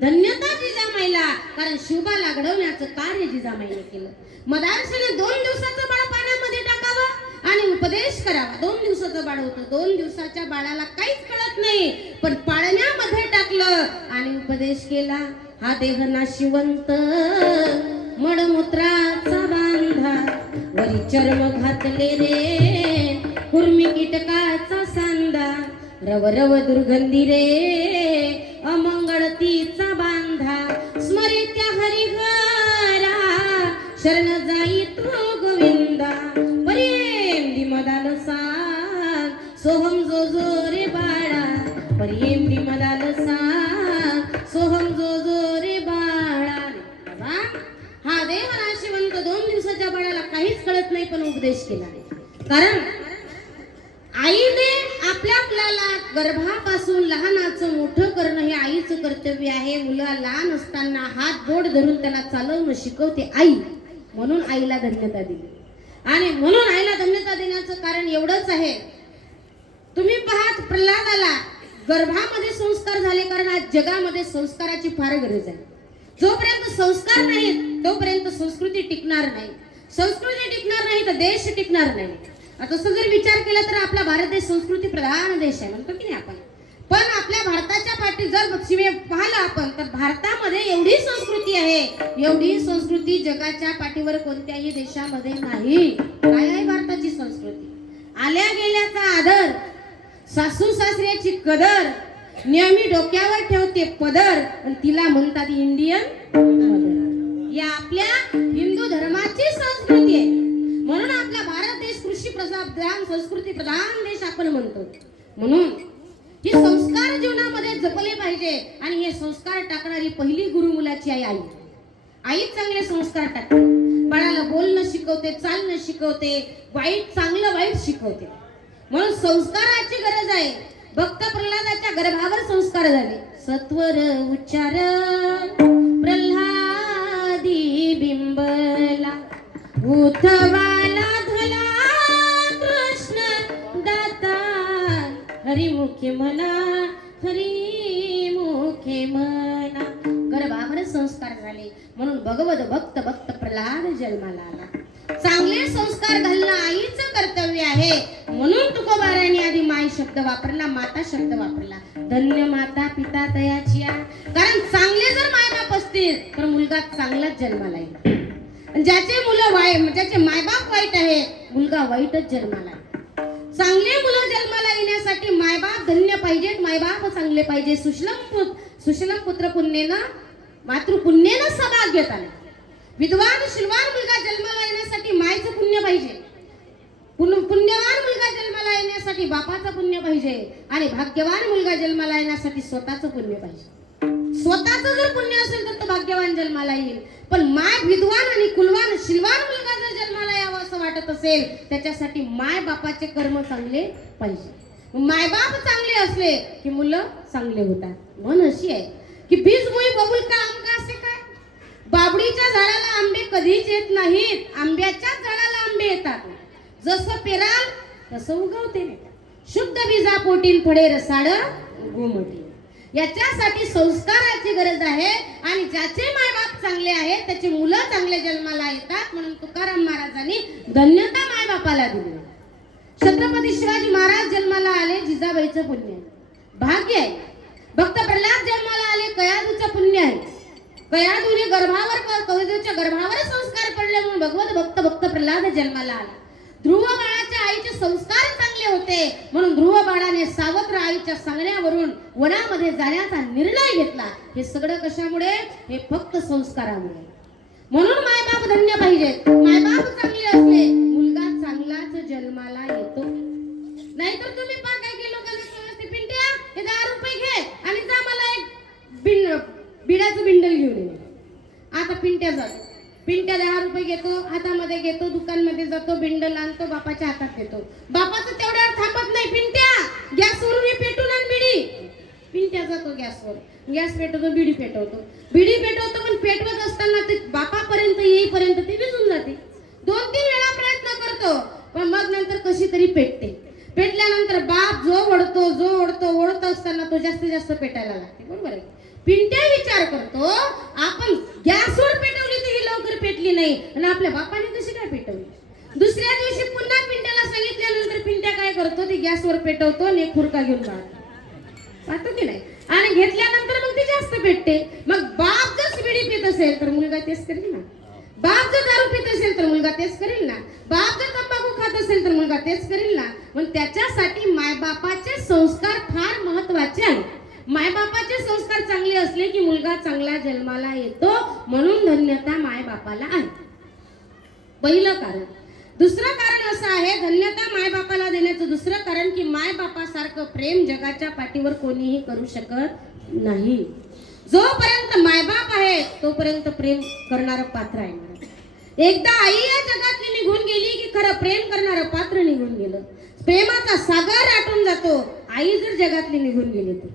धन्यता जिजाबाईला, कारण शिवबाला घडवण्याचं कार्य जिजाबाईने केलं. मदारशाने 2 दिवसाचं बाळ पाण्यामध्ये टाकावं आणि उपदेश करावा. 2 दिवसाचं बाळ होतं, 2 दिवसाच्या बाळाला काहीच कळत नाही, पण पाळण्यामध्ये टाकलं आणि उपदेश केला. हा देह नाशिवंत मडमूत्राचा बांधा, वरी चर्म घातले रे कुर्मी कीटकाचा सांदा, रव रव दुर्गंधी रे अमंगळतीचा बांधा, स्मरित्या हरिहरा शरण जाई तो गोविंदा, पर्येम मदाल सांग सोहम जो जो रे बाळा, पर्येम मदाल सांग सोहम जो जो रे बाळा. बाबा, हा देव नाशिवंत 2 दिवसाच्या बाळाला काहीच कळत नाही, पण उपदेश केला नाही. कारण आईने आपल्याला गर्भापासून लहानाचं मोठं करणं हे आईचं कर्तव्य आहे. मुलं लहान असताना हात बोट धरून त्याला चालवणं शिकवते आई, म्हणून आईला धन्यता दिली. आणि म्हणून आईला धन्यता देण्याचं कारण एवढंच आहे. तुम्ही पाहात प्रल्हादाला गर्भामध्ये संस्कार झाले, कारण आज जगामध्ये संस्काराची फार गरज आहे. जोपर्यंत संस्कार नाहीत तोपर्यंत संस्कृती टिकणार नाही. संस्कृती टिकणार नाही तर देश टिकणार नाही. तसं जर विचार केला तर आपला भारत देश संस्कृती प्रधान देश आहे, म्हणतो की नाही आपण. पण आपल्या भारताच्या पाठी जर सीमे पाहिलं आपण तर भारतामध्ये एवढी संस्कृती आहे, एवढी संस्कृती जगाच्या पाठीवर कोणत्याही देशामध्ये नाही. काय आहे भारताची संस्कृती? आल्या गेल्याचा आदर, सासू सासऱ्याची कदर, नेहमी डोक्यावर ठेवते पदर, आणि तिला म्हणतात इंडियन मदर. या आपल्या हिंदू धर्माची संस्कृती आहे. म्हणून आपला भारत देश कृषी प्रधान संस्कृती प्रधान देश आपण म्हणतो. म्हणून हे संस्कार जीवनामध्ये जपले पाहिजे, आणि हे संस्कार टाकणारी पहिली गुरु मुलाची आई. आई चांगले संस्कार टाकते, बाळाला बोलणं शिकवते, चालणं शिकवते, वाईट चांगलं वाईट शिकवते. म्हणून संस्काराची गरज आहे. भक्त प्रल्हादाच्या गर्भावर संस्कार झाले. सत्वर उच्चार प्रल्हादी बिंबला, उथवाला धला कृष्ण दाता, हरिमुखे म्हणा हरिमुखे म्हणा. गर्भावर संस्कार झाले म्हणून भगवत भक्त भक्त प्रल्हाद जन्माला आला. चांगले संस्कार घालणं आईचं कर्तव्य आहे. म्हणून तुकोबाराने आधी माय शब्द वापरला, माता शब्द वापरला. धन्य माता पिता तयाचिया. कारण चांगले जर मायबाप असतील तर मुलगा चांगलाच जन्माला येईल. ज्याचे मुलं वाईट, ज्याचे मायबाप वाईट आहे, मुलगा वाईटच जन्माला आहे. चांगले मुलं जन्माला येण्यासाठी मायबाप धन्य पाहिजेत, मायबाप चांगले पाहिजे. सुशलम पुत्र पुण्येनं मातृपुण्येनं सौभाग्यताने. विद्वान शिलवान मुलगा जन्माला येण्यासाठी मायचं पुण्य पाहिजे, पुण्यवान मुलगा जन्माला येण्यासाठी बापाचं पुण्य पाहिजे, आणि भाग्यवान मुलगा जन्माला येण्यासाठी स्वतःचं पुण्य पाहिजे. स्वतःचं जर पुण्य असेल तर तो भाग्यवान जन्माला येईल. पण माय विद्वान आणि कुलवान शिलवान मुलगा जर जन्माला यावा असं वाटत असेल, त्याच्यासाठी माय बापाचे कर्म चांगले पाहिजे. मायबाप चांगले असले की मुलं चांगले होतात. म्हण अशी आहे की बीज बुई बबुल का आंबा असे काय. बाबडीच्या झाडाला आंबे कधीच येत नाहीत, आंब्याच्याच झाडाला आंबे येतात. जसं पेराल तसं उगवते. शुद्ध बीजा पोटीन फळे रसाळ गोमटी. याच्यासाठी संस्काराची गरज आहे आणि ज्याचे मायबाप चांगले आहेत त्याची मुलं चांगले जन्माला येतात. म्हणून तुकाराम महाराजांनी धन्यता मायबापाला दिली. छत्रपती शिवाजी महाराज जन्माला आले, जिजाबाईचं पुण्य आहे, भाग्य आहे. भक्त प्रल्हाद जन्माला आले, कयाधूचं पुण्य आहे. कयाधूने कयाधूच्या गर्भावर संस्कार पडले म्हणून भगवत भक्त प्रल्हाद जन्माला आला. ध्रुव बाळाच्या आईचे संस्कार चांगले होते म्हणून ध्रुव बाळाने सावत्र आईच्या सांगण्यावरून वनामध्ये जाण्याचा निर्णय घेतला. हे सगळं कशामुळे? हे फक्त संस्कारामुळे. म्हणून मायबाप धन्य पाहिजेत. मायबाप चांगले असले मुलगा चांगलाच जन्माला येतो. नाहीतर तुम्ही पा काय केलं का पिंट्या, हे 10 रुपये घे आणि जा मला एक बिडाचं बिंडल घेऊन ये. आता पिंट्या जातो, पिंट्या 10 रुपये घेतो, हातामध्ये घेतो, दुकानमध्ये जातो, बिंडल आणतो, बापाच्या हातात देतो. बापाचं तेवढ्यावर थांबत नाही. पिंट्या गॅसवरून पेटून आण बिडी. पिंट्या जातो गॅसवर, गॅस पेटवतो, बिडी पेटवतो पण पेटवत असताना ते बापापर्यंत येईपर्यंत ते विझून जाते. 2-3 वेळा प्रयत्न करतो पण मग नंतर कशी तरी पेटते. पेटल्यानंतर बाप जो ओढतो असताना तो जास्त पेटायला लागते. बरोबर आहे. पिंट्या विचार करतो, आपण गॅसवर पेटवली तर ही लवकर पेटली नाही आणि आपल्या बापाने कशी काय पेटवली. दुसऱ्या दिवशी पुन्हा पिंट्याला सांगितल्यानंतर पिंट्या काय करतो, ती गॅसवर पेटवतो आणि एक खुरका घेऊन पाहतो की नाही, आणि घेतल्यानंतर मग ती जास्त पेटते. मग बाप जर बिडी पित असेल तर मुलगा तेच करेल ना. बाप जर दारू पित असेल तर मुलगा तेच करेल ना. बाप जर तंबाखू खात असेल तर मुलगा तेच करेल ना. मग त्याच्यासाठी मायबापाचे संस्कार फार महत्वाचे आहेत. मायबापाचे संस्कार चांगले असले की मुलगा चांगला जन्माला येतो. म्हणून धन्यता मायबापाला आहे. पहिलं कारण. दुसरं कारण असं आहे धन्यता मायबापाला देण्याचं दुसरं कारण की मायबापासारखं प्रेम जगाच्या पाठीवर कोणीही करू शकत नाही. जोपर्यंत मायबाप आहे तोपर्यंत प्रेम करणारं पात्र आहे. एकदा आई या जगातली निघून गेली की खरं प्रेम करणारं पात्र निघून गेलं. प्रेमाचा सागर आटून जातो. आई जर जगातली निघून गेली तर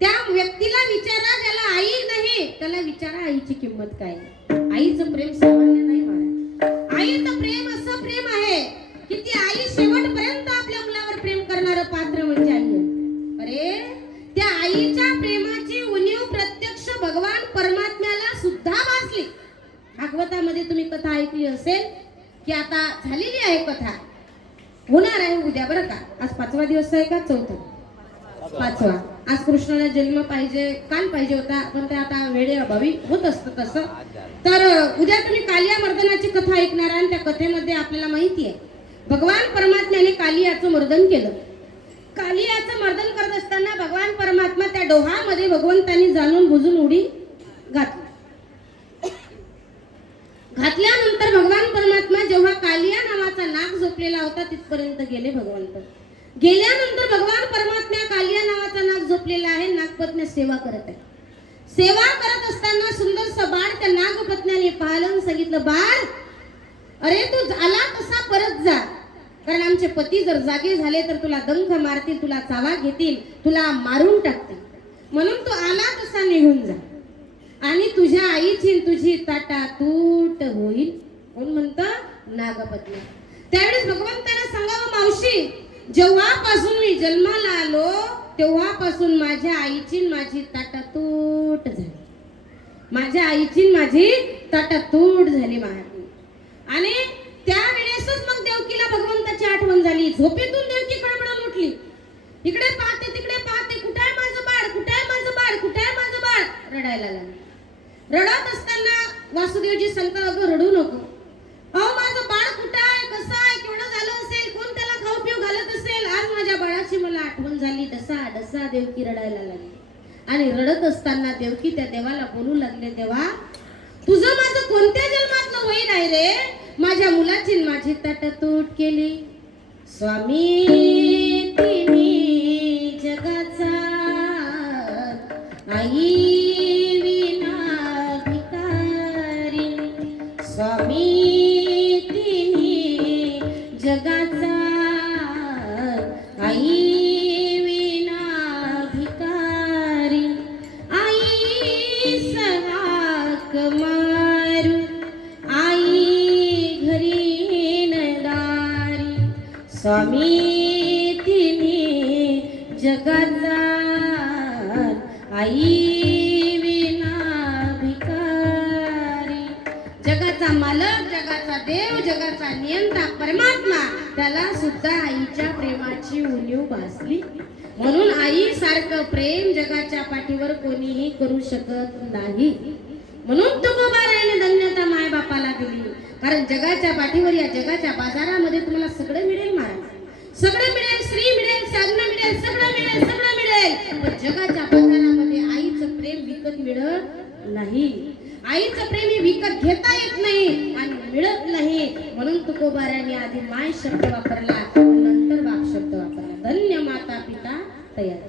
त्या व्यक्तीला विचारा, ज्याला आई नाही त्याला विचारा आईची किंमत काय. आईचं प्रेम सामान्य नाही महाराज. आईचं प्रेम असं प्रेम आहे की ती आई शेवटपर्यंत आपल्या मुलावर प्रेम करणारं पात्र म्हणजे आई आहे. अरे त्या आईच्या प्रेमाची उणीव प्रत्यक्ष भगवान परमात्म्याला सुद्धा भासली. भागवतामध्ये तुम्ही कथा ऐकली असेल की आता झालेली आहे कथा, होणार आहे उद्या बरं का. आज 5वा दिवस आहे का 4था? 5वा. आज कृष्णाला जन्म पाहिजे, काल पाहिजे होता पण ते आता वेळे अभावी होत असतं तसं. तर उद्या तुम्ही कालिया मर्दनाची कथा ऐकणार आणि त्या कथेमध्ये आपल्याला माहिती आहे भगवान परमात्म्याने कालियाचं मर्दन केलं. कालियाचं मर्दन करत असताना भगवान परमात्मा त्या डोहामध्ये भगवंतांनी जाणून बुजून उडी घातल्यानंतर भगवान परमात्मा जेव्हा कालिया नावाचा नाग झोपलेला होता तिथपर्यंत गेले. भगवंत गेल्यानंतर भगवान परमात्मा कालिया नावाचा नाग झोपलेला आहे, नागपत्न्या सेवा करत आहे. सेवा करत असताना सुंदरसं बाळ त्या नागपत्न्याने पाहिलं आणि सांगितलं, बाळ अरे तू आला तसा परत जा, कारण आमचे पती जर जागे झाले तर तुला डंख मारतील, तुला चावा घेतील, तुला मारून टाकतील. म्हणून तू आला तसा निघून जा आणि तुझ्या आईची तुझी ताटातूट होईल. कोण म्हणतं? नागपत्नी. त्यावेळेस भगवंतांना सांगावं, मावशी जेव्हापासून मी जन्माला आलो तेव्हापासून माझ्या आईची माझी ताटातूट झाली. माझ्या आईची माझी ताटातूट झाली महाराज. आणि त्यावेळेसच मग देवकीला भगवंताची आठवण झाली. झोपेतून देवकी खळबळून उठली. इकडे पाहते तिकडे पाहते, कुठे आहे माझं बाळ, कुठे आहे माझं बाळ, कुठे आहे माझं बाळ, रडायला लागली. रडत असताना वासुदेवजी सांगतात, अगं रडू नको, अहो माझं बाळ कुठं आहे, कसं आहे, केवढं झालं असेल, कोण त्याला खाऊ पिऊ घालत असेल. आज माझ्या बाळाची मला आठवण झाली. डसा डसा देवकी रडायला लागली. आणि रडत असताना देवकी त्या देवाला बोलू लागले, देवा तुझं माझं कोणत्या जन्मातलं होईल आहे रे, माझ्या मुलाची माझी ताटातूट केली. स्वामी तिन्ही जगाचा आई विना भिकारी, स्वामी तिन्ही जगाचा आई विना भिकारी, आई सहाक मारू आई घरी नदारी, स्वामी तिन्ही जगाचा आई विना भिकारी. जगाचा मालक, जगाचा देव, जगाचा नियंता परमात्मा, त्याला सुद्धा आईच्या प्रेमाची उणीव भासली. म्हणून आई सारखं प्रेम जगाच्या पाठीवर कोणीही करू शकत नाही. म्हणून तुकोबाराने धन्यता माय बापाला दिली. कारण जगाच्या पाठीवर, या जगाच्या बाजारामध्ये तुम्हाला सगळं मिळेल महाराज, सगळं मिळेल, स्त्री मिळेल, साधन मिळेल, सगळं मिळेल, सगळं मिळेल. पण जगाच्या बाजारामध्ये आईचं प्रेम विकत मिळत नाही. आईचं प्रेम हे विकत घेता येत नाही आणि मिळत नाही. म्हणून तुकोबाराने आधी माय शब्द वापरला, नंतर बाप शब्द वापरला. धन्य माता पिता तयार.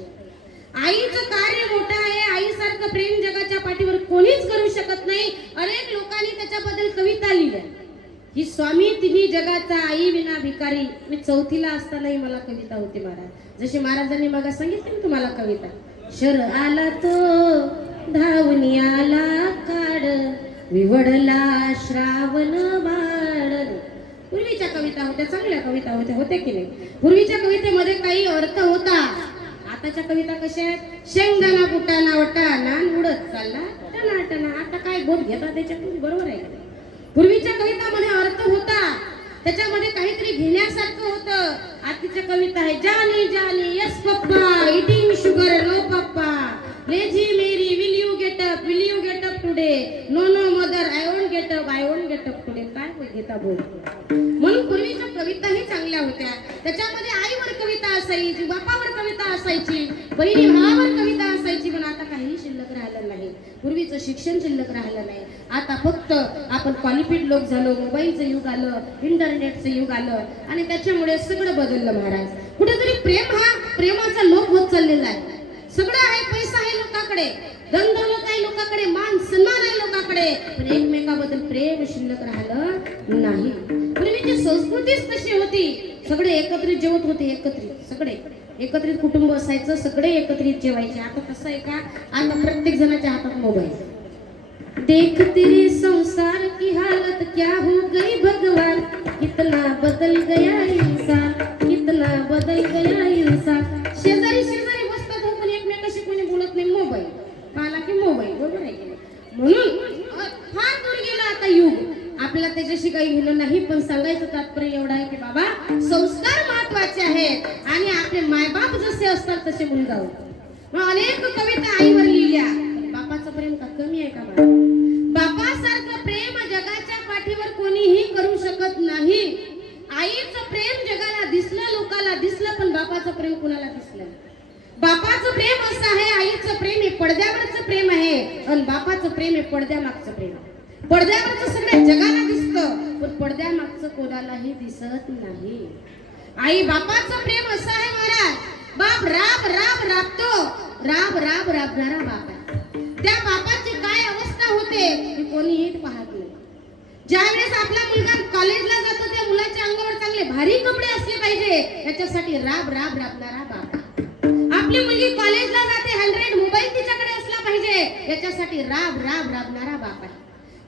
आईचं कार्य मोठं आहे. आईसारखं प्रेम जगाच्या पाठीवर कोणीच करू शकत नाही. अनेक लोकांनी त्याच्याबद्दल कविता लिहिल्या की स्वामी तिन्ही जगाचा आई विना भिकारी. मी चौथीला असतानाही मला कविता होती महाराज. जशी महाराजांनी मग सांगितली ना तुम्हाला कविता. शर आला तो धावणी आला काढ, विवडला श्रावण बाळ. पूर्वीच्या कविता होत्या, चांगल्या कविता होत्या, होत्या की नाही. पूर्वीच्या कवितेमध्ये काही अर्थ होता. आताच्या कविता कशा आहेत? शेंगदाणा फुटाणा वटाणा उडत चालला टना टना. आता काय बोध घेतात त्याच्यातून, बरोबर आहे का? पूर्वीच्या कवितामध्ये अर्थ होता, त्याच्यामध्ये काहीतरी घेण्यासारखं होतं. आताच्या कविता आहे Johnny Johnny yes papa, eating sugar no papa, lazy Mary will you get up today, no no mother I won't get up today. काय घेता बोल. म्हणून पूर्वीच्या कविताही चांगल्या होत्या. त्याच्यामध्ये आईवर कविता असायची, बापावर कविता असायची, बहिणी भावावर कविता असायची. पण आता काही शिल्लक राहिलं नाही. पूर्वीचं शिक्षण शिल्लक राहिलं नाही. आता फक्त आपण क्वालिफाईड लोक झालो. मोबाईलचं युग आलं, इंटरनेटचं युग आलं आणि त्याच्यामुळे सगळं बदललं महाराज. कुठेतरी प्रेम हा प्रेमाचा लोप होत चाललेला आहे. सगळं आहे, पैसा आहे लोकांकडे, धनदौलत आहे लोकांकडे, मान सन्मान आहे लोकांकडे, पण एकमेकाबद्दल प्रेम शिल्लक राहिलं नाही. पूर्वीची संस्कृतीच तशी होती. सगळे एकत्रित जेवत होते, एकत्रित सगळे एकत्रित कुटुंब असायचं, सगळे एकत्रित जेवायचे. आता कसं आहे का? आता प्रत्येक जणाच्या हातात मोबाईल. देख तेरे संसार की हालत क्या हो गई भगवान, कितना बदल गया इंसान, कितना बदल गया इंसान. शेजारी शेजारी बसतात हो, पण एकमेकाशी कोणी बोलत नाही. मोबाईल पाहिला की मोबाईल, बरोबर आहे की? म्हणून फार दूर गेला आता युग. आपल्याला त्याच्याशी काही घेणं नाही. पण सांगायचं तात्पर्य एवढं आहे की बाबा, संस्कार महत्वाचे आहेत आणि आपले मायबाप जसे असतात तसे मुलगा होतो. मग अनेक कविता आईवर लिहिल्या. बापाचं प्रेम का कमी आहे का? बापासारखं प्रेम जगाच्या पाठीवर कोणीही करू शकत नाही. आईचं प्रेम जगाला दिसलं, लोकाला दिसलं, पण बापाचं प्रेम कुणाला दिसलं? बापाचं प्रेम असं आहे, आईचं प्रेम हे पडद्यावरचं प्रेम आहे आणि बापाचं प्रेम हे पडद्यामागचं प्रेम. पडद्यावरचं सगळ्या जगाला दिसतं, पण पडद्यामागचं कोणालाही दिसत नाही. आई बापाचं प्रेम असं आहे महाराज. बाप राब राब राबतो, राब राब राबणारा बाप आहे. त्या बापाची काय अवस्था होते हे कोणीही पाहत नाही. ज्यावेळेस आपला मुलगा कॉलेजला जातो, त्या मुलाच्या अंगावर चांगले भारी कपडे असले पाहिजे, याच्यासाठी राब राब राबणारा बाप. आपली मुलगी कॉलेजला जाते, 100 मोबाईल तिच्याकडे असला पाहिजे, याच्यासाठी राब राब राबणारा बाप आहे.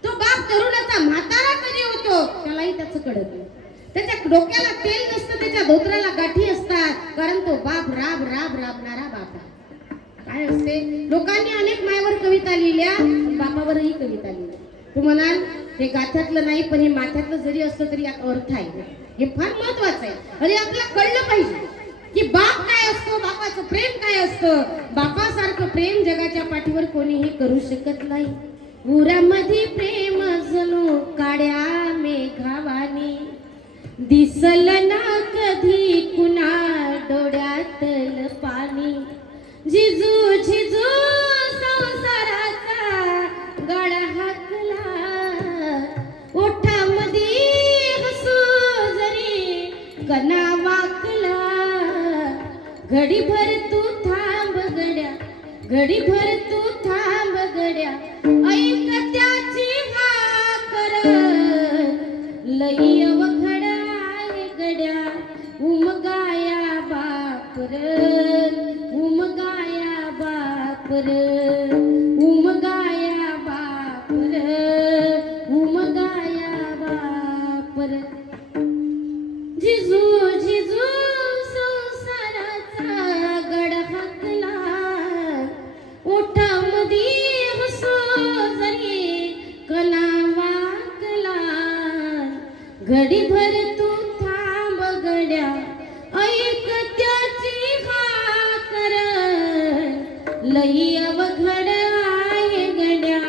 तो बाप तरुणाचा म्हातारा कधी होतो त्यालाही त्याचं कळत नाही. त्याच्या डोक्याला तेल नसतं, त्याच्या धोत्राला गाठी असतात, कारण तो बाप राब राब राबणारा बाप आहे. काय असते? लोकांनी अनेक मायावर कविता लिहिल्या, बापावरही कविता लिहिल्या. तू म्हणाल हे गाथ्यातलं नाही, पण हे माथ्यातलं जरी असलं तरी यात अर्थ आहे. हे फार महत्वाचं आहे आणि आपल्याला कळलं पाहिजे की बाप काय असतो, बापाचं प्रेम काय असतं. बापासारखं प्रेम जगाच्या पाठीवर कोणीही करू शकत नाही. उरामध्ये प्रेम जणू काड्या मेघावानी, दिसल ना कधी कुणा डोळ्यातलं पाणी. जिजू जिजू संसाराचा गाडा हाकला, ओठामध्ये हसू जरी कणा वाकला. घडीभर तू थांब गड्या, घडीभर तू थांब गड्या, ऐक त्याची हाकर लई अवघड आहे गड्या. उमगाया बापर, उमगाया बापर, उमगाया बापर, उमगाया बापर. जिजू जिजू संसाराचा गड हाकला, ओठ लई अवघड आहे गड्या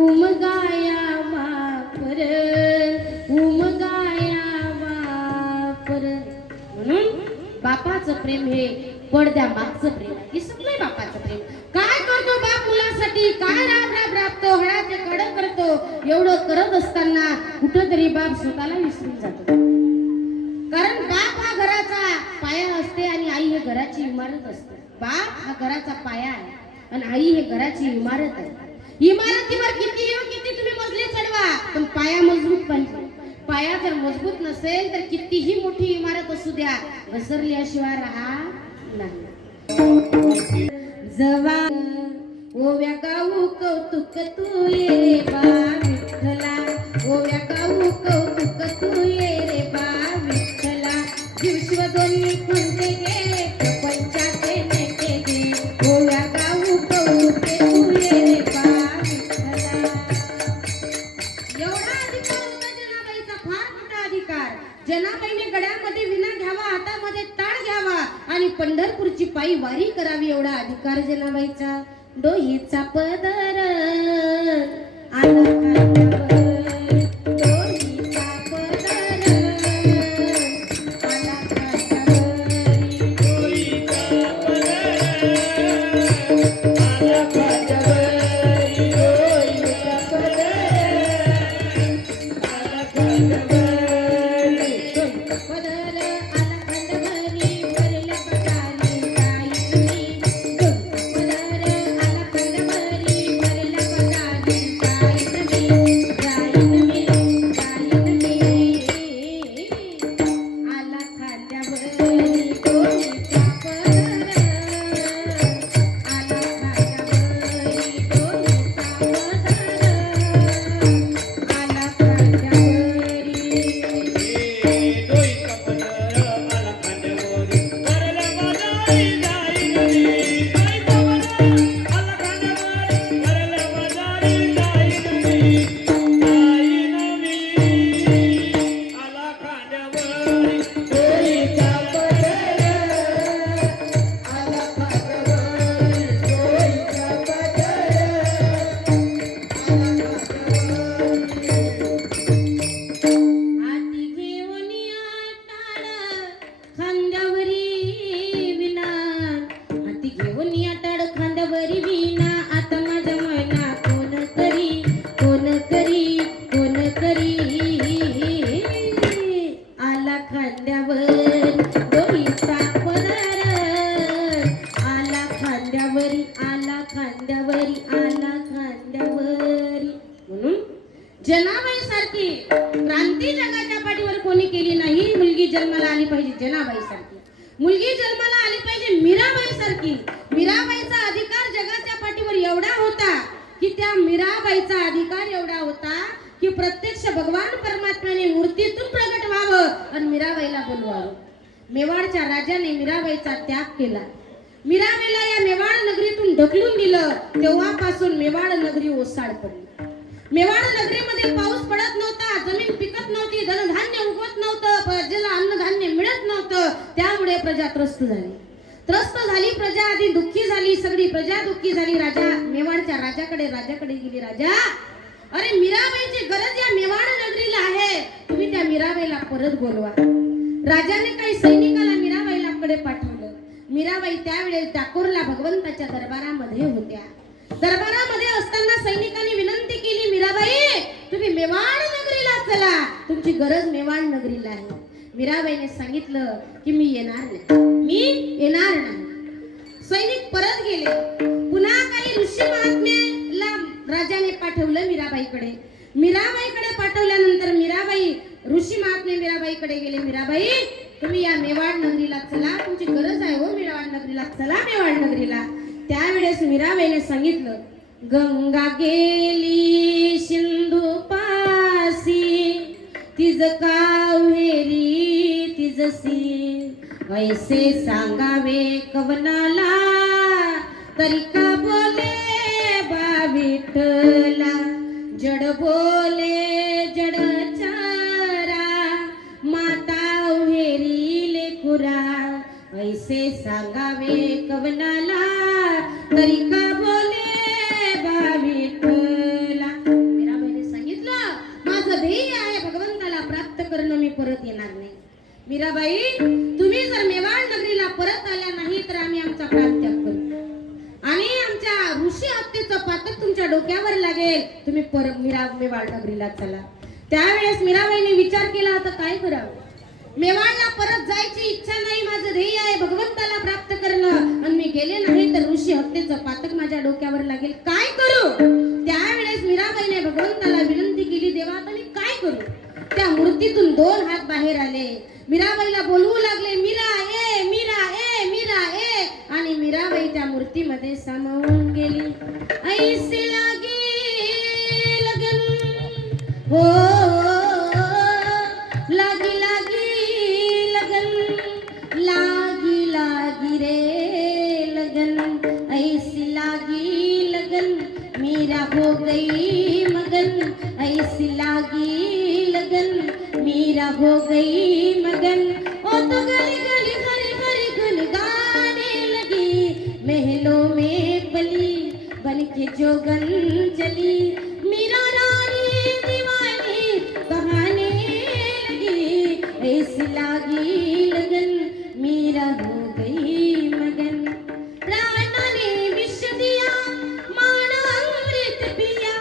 उमगाया वापर म्हणून बापाचं प्रेम हे पडद्या मागचं प्रेम आहे. दिसत नाही बापाचं प्रेम. काय करतो बाप मुलासाठी, काय राबतो, हळाचे कड करतो. एवढं करत असताना कुठंतरी बाप स्वतःला विसरून जातो. कारण बाप हा घराचा पाया असते आणि आई हे घराची इमारत असते. बाप हा घराचा पाया आहे आणि आई हे घराची इमारत आहे. इमारतीवर किती तुम्ही मजले चढवा, पण पाया मजबूत पाहिजे. पाया जर मजबूत नसेल तर कितीही मोठी इमारत असू द्या, घसरल्याशिवाय राहणार नाही. जवा ओव्या गाऊ कौतुक तू ये रे बा विठ्ठला, ओव्या गाऊ कौतुक तू ये रे बा विठ्ठला. जीवशिव दोन्ही कोणते गे पंचाचे नेते गे, ओव्या गाऊ कौतुक तू ये रे बा विठ्ठला. एवढा अधिकार होता जनाबाईचा, फार मोठा अधिकार. जनाबाईने गड्यामध्ये विना घ्यावा, हातामध्ये ताळ घ्यावा आणि पंढरपूरची पायी वारी करावी, एवढा अधिकार जनाबाईचा. डोहीचा पदर आला खांद्यावर, डोहीचा पदर आला खांद्यावर, डोहीचा पदर आला खांद्यावर, जनाबाई सारखी क्रांती जगाच्या पाठीवर कोणी केली नाही. मुलगी जन्माला आली पाहिजे जनाबाई सारखी, मुलगी जन्माला आली पाहिजे मीराबाई सारखी. मीराबाईचा अधिकार जगाच्या पाठीवर एवढा होता की त्या मीराबाईचा अधिकार एवढा होता की प्रत्यक्ष भगवान परमात्म्याने मूर्तीतून प्रगट व्हावं आणि मीराबाईला बोलवावं. मेवाडच्या राजाने मीराबाईचा त्याग केला. मीराबाईला या मेवाड नगरीतून ढकलून दिलं. तेव्हापासून मेवाड नगरी ओसाड पडली. मेवाड नगरीमध्ये पाऊस पडत नव्हता, जमीन पिकत नव्हती, धनधान्य उगवत नव्हतं, प्रजेला अन्नधान्य मिळत नव्हतं. त्यामुळे प्रजा त्रस्त झाली. प्रजा आधी दुःखी झाली, सगळी प्रजा दुःखी झाली. राजा मेवाडच्या राजाकडे गेली. राजा, अरे मीराबाईची गरज या मेवाड नगरीला आहे, तुम्ही त्या मीराबाईला परत बोलवा. राजाने काही सैनिकाला मीराबाईलाकडे पाठवलं. मीराबाई त्यावेळेस टाकोरला भगवंताच्या दरबारामध्ये होत्या. दरबारामध्ये असताना सैनिकांनी विनंती केली, मीराबाई तुम्ही मेवाड नगरीला चला, तुमची गरज मेवाड नगरीला आहे. मीराबाईने सांगितलं की मी येणार नाही. सैनिक परत गेले. पुन्हा काही ऋषी महात्म्याला राजाने पाठवलं मीराबाईकडे पाठवल्यानंतर मीराबाई ऋषी महात्मे मीराबाईकडे गेले. मीराबाई तुम्ही या मेवाड नगरीला चला, तुमची गरज आहे हो मेवाड नगरीला चला, मेवाड नगरीला. त्यावेळेस मीराबाईने सांगितलं, गंगा गेली सिंधू पासी, तिज कावेरी तिजसी, ऐसे सांगावे कवनाला, तरी का बोले बा विठ्ठला, जड बोले जडचारा, माता हेरी लेकुरा, ऐसे सांगावे कवनाला, तरी का बोले बा विठ्ठला. मीराबाईने सांगितलं माझं ध्येय आहे भगवंताला प्राप्त करणं, मी परत येणार नाही. मीराबाई तुम्ही जर मेवाड नगरीला परत आल्या नाही तर आम्ही आमचा प्राण त्याग करू आणि आमच्या ऋषी हत्येचं पातक तुमच्या डोक्यावर लागेल. तुम्ही परत मेवाड नगरीला चला. त्यावेळेस मीराबाईने विचार केला आता काय करावं. मेवाडला परत जायची इच्छा नाही, माझं ध्येय आहे भगवंताला प्राप्त करणं आणि मी गेले नाही तर ऋषी हत्येचं पातक माझ्या डोक्यावर लागेल, काय करू. त्यावेळेस मीराबाईने भगवंताला विनंती केली देवा आता मी काय करू. त्या मूर्तीतून 2 हात बाहेर आले, मीराबाईला बोलवू लागले मीरा ए मीरा ए मीरा ए आणि मीराबाई त्या मूर्तीमध्ये सामावून गेली. ऐसे लागे लगन हो लागी लागी लगन लागी लागी रे लगन ऐसी लागी लगन मीरा हो गई मगन ऐसी लागी लगन मीरा हो गई मगन. ओ तो गली गली हरी हरी गुन गाने लगी महलों में पली बन के जोगन चली. मीरा रानी दीवानी कहाने लगी ऐसी लागी लगन मीरा हो गई मगन. राणा ने विष दिया मान अमृत पिया,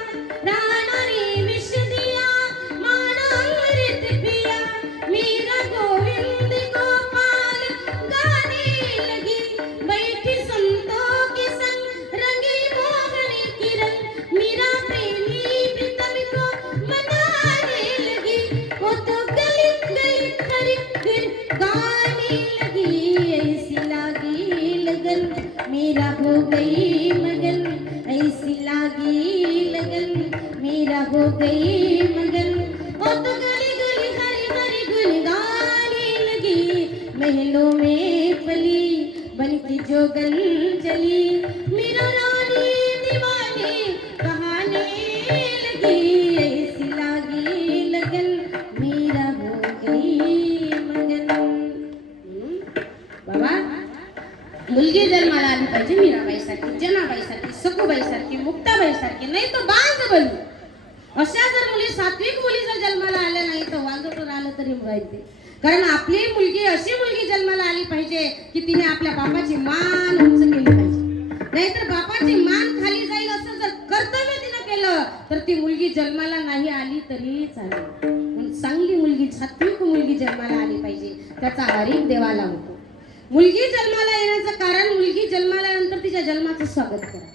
राणा ने विष दिया मान अमृत पिया. मीरा गोविंद गोपाल गाने लगी बैठी संतों के संग रंगी मोहनी किरण. मीरा प्रेमी प्रीतम को मनाने लगी. वो तो गली गली हरी हरी गाने लगी ऐसी लागी लगन मीरा हो गई मगन ऐसी लागी लगन मीरा हो गई मगन. ओ तो गली गली हरी हरी गुन गाने लगी महलों में पली बन की जोगन चली. मीरा रानी दीवानी कहाने लगी ऐसी लागी लगन मीरा हो गई मगन. बाबा मुलगी जन्माला आली पाहिजे मीराबाईसारखी, जनाबाईसारखी, सखूबाईसारखी, मुक्ताबाईसारखी, नाही तर बांधबली. अशा जर मुली सात्विक मुली जर जन्माला आल्या नाही तर वांजोटर आलं तरी राहते. कारण आपली मुलगी अशी मुलगी जन्माला आली पाहिजे की तिने आपल्या बापाची मान उंच केली पाहिजे. नाहीतर बापाची मान खाली जाईल असं जर कर्तव्य तिनं केलं तर ती मुलगी जन्माला नाही आली तरी चालेल. पण चांगली मुलगी सात्विक मुलगी जन्माला आली पाहिजे, त्याचा हरीक देवाला होतो. मुलगी जन्माला येण्याचं कारण मुलगी जन्माला नंतर तिच्या जन्माचं स्वागत करा.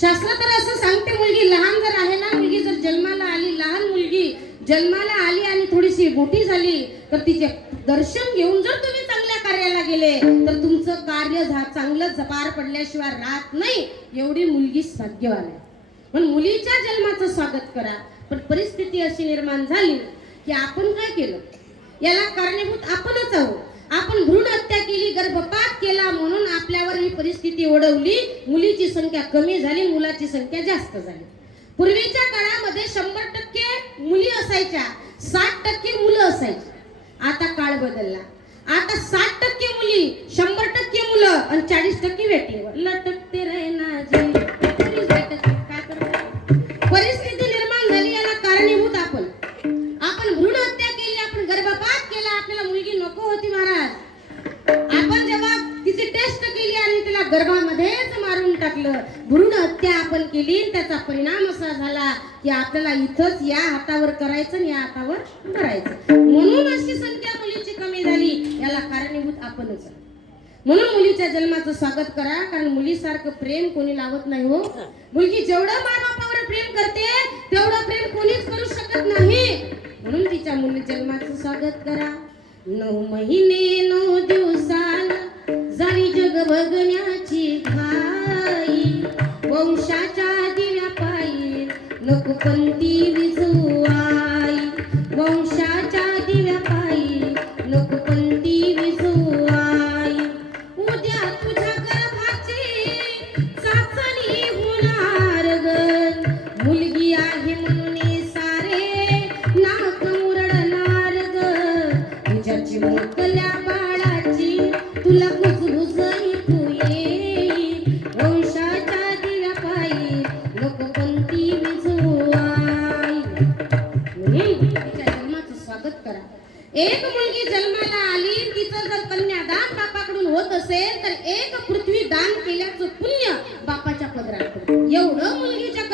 शास्त्र तर असं सांगते मुलगी लहान जर आहे ना, मुलगी जर जन्माला आली, लहान मुलगी जन्माला आली आणि थोडीशी मोठी झाली तर तिचे दर्शन घेऊन जर तुम्ही चांगल्या कार्याला गेले तर तुमचं कार्य चांगलं पार पडल्याशिवाय राहत नाही. एवढी मुलगी भाग्यवान आहे. पण मुलीच्या जन्माचं स्वागत करा. पण परिस्थिती अशी निर्माण झाली की आपण काय केलं, याला कारणीभूत आपणच आहोत. आपण भ्रूण हत्या केली, गर्भपात केला म्हणून आपल्यावर ही परिस्थिती ओढवली. मुलीची संख्या कमी झाली, मुलाची संख्या जास्त झाली. पूर्वीच्या काळामध्ये 100% मुली असायच्या, 60% मुलं असायची. आता काळ बदलला. आता 60% मुली, 100% मुलं आणि 40% वेटीवर लटकते रहना जी. काय करतो, परिस्थिती निर्माण झाली. याला कारणीभूत आपण भ्रूण हत्या केली, आपण गर्भपात केला. आपल्याला मुलगी नको होती महाराज. आपण जेव्हा तिची टेस्ट केली आणि तिला गर्भामध्येच मारून टाकलं, भ्रूण हत्या आपण केली. त्याचा परिणाम असा झाला की आपल्याला इथंच या हातावर करायचं आणि या हातावर भरायचं. म्हणून अशी संख्या मुलीची कमी झाली. याला कारणीभूत आपणच. म्हणून मुलीच्या जन्माचं स्वागत करा. कारण मुलीसारखं प्रेम कोणी लावत नाही हो. मुलगी जेवढं मायबापावर प्रेम करते तेवढं प्रेम कोणीच करू शकत नाही. म्हणून तिच्या मुली जन्माचं स्वागत करा. 9 महिने 9 दिवसाला झाली जग बघण्याची घाई. वंशाच्या दिव्या पायी नको पंती विझुआई. वंशाच्या दिव्या पायी नको पंती विझुआई. उद्या तुझ्या गर्भाची चाचणी होणार ग. मुलगी आहे म्हणून सारे नाक मुरडणार ग. तुझ्याची मोकल्या बाळाची तुला कुजबुज ऐकू येईल. वंशाच्या एक मुलगी जन्माला आली, तिचं जर कन्यादान बापाकडून होत असेल तर एक पृथ्वी दान केल्याचं पुण्य बापाच्या पदरात पडतं. एवढं मुलीच्या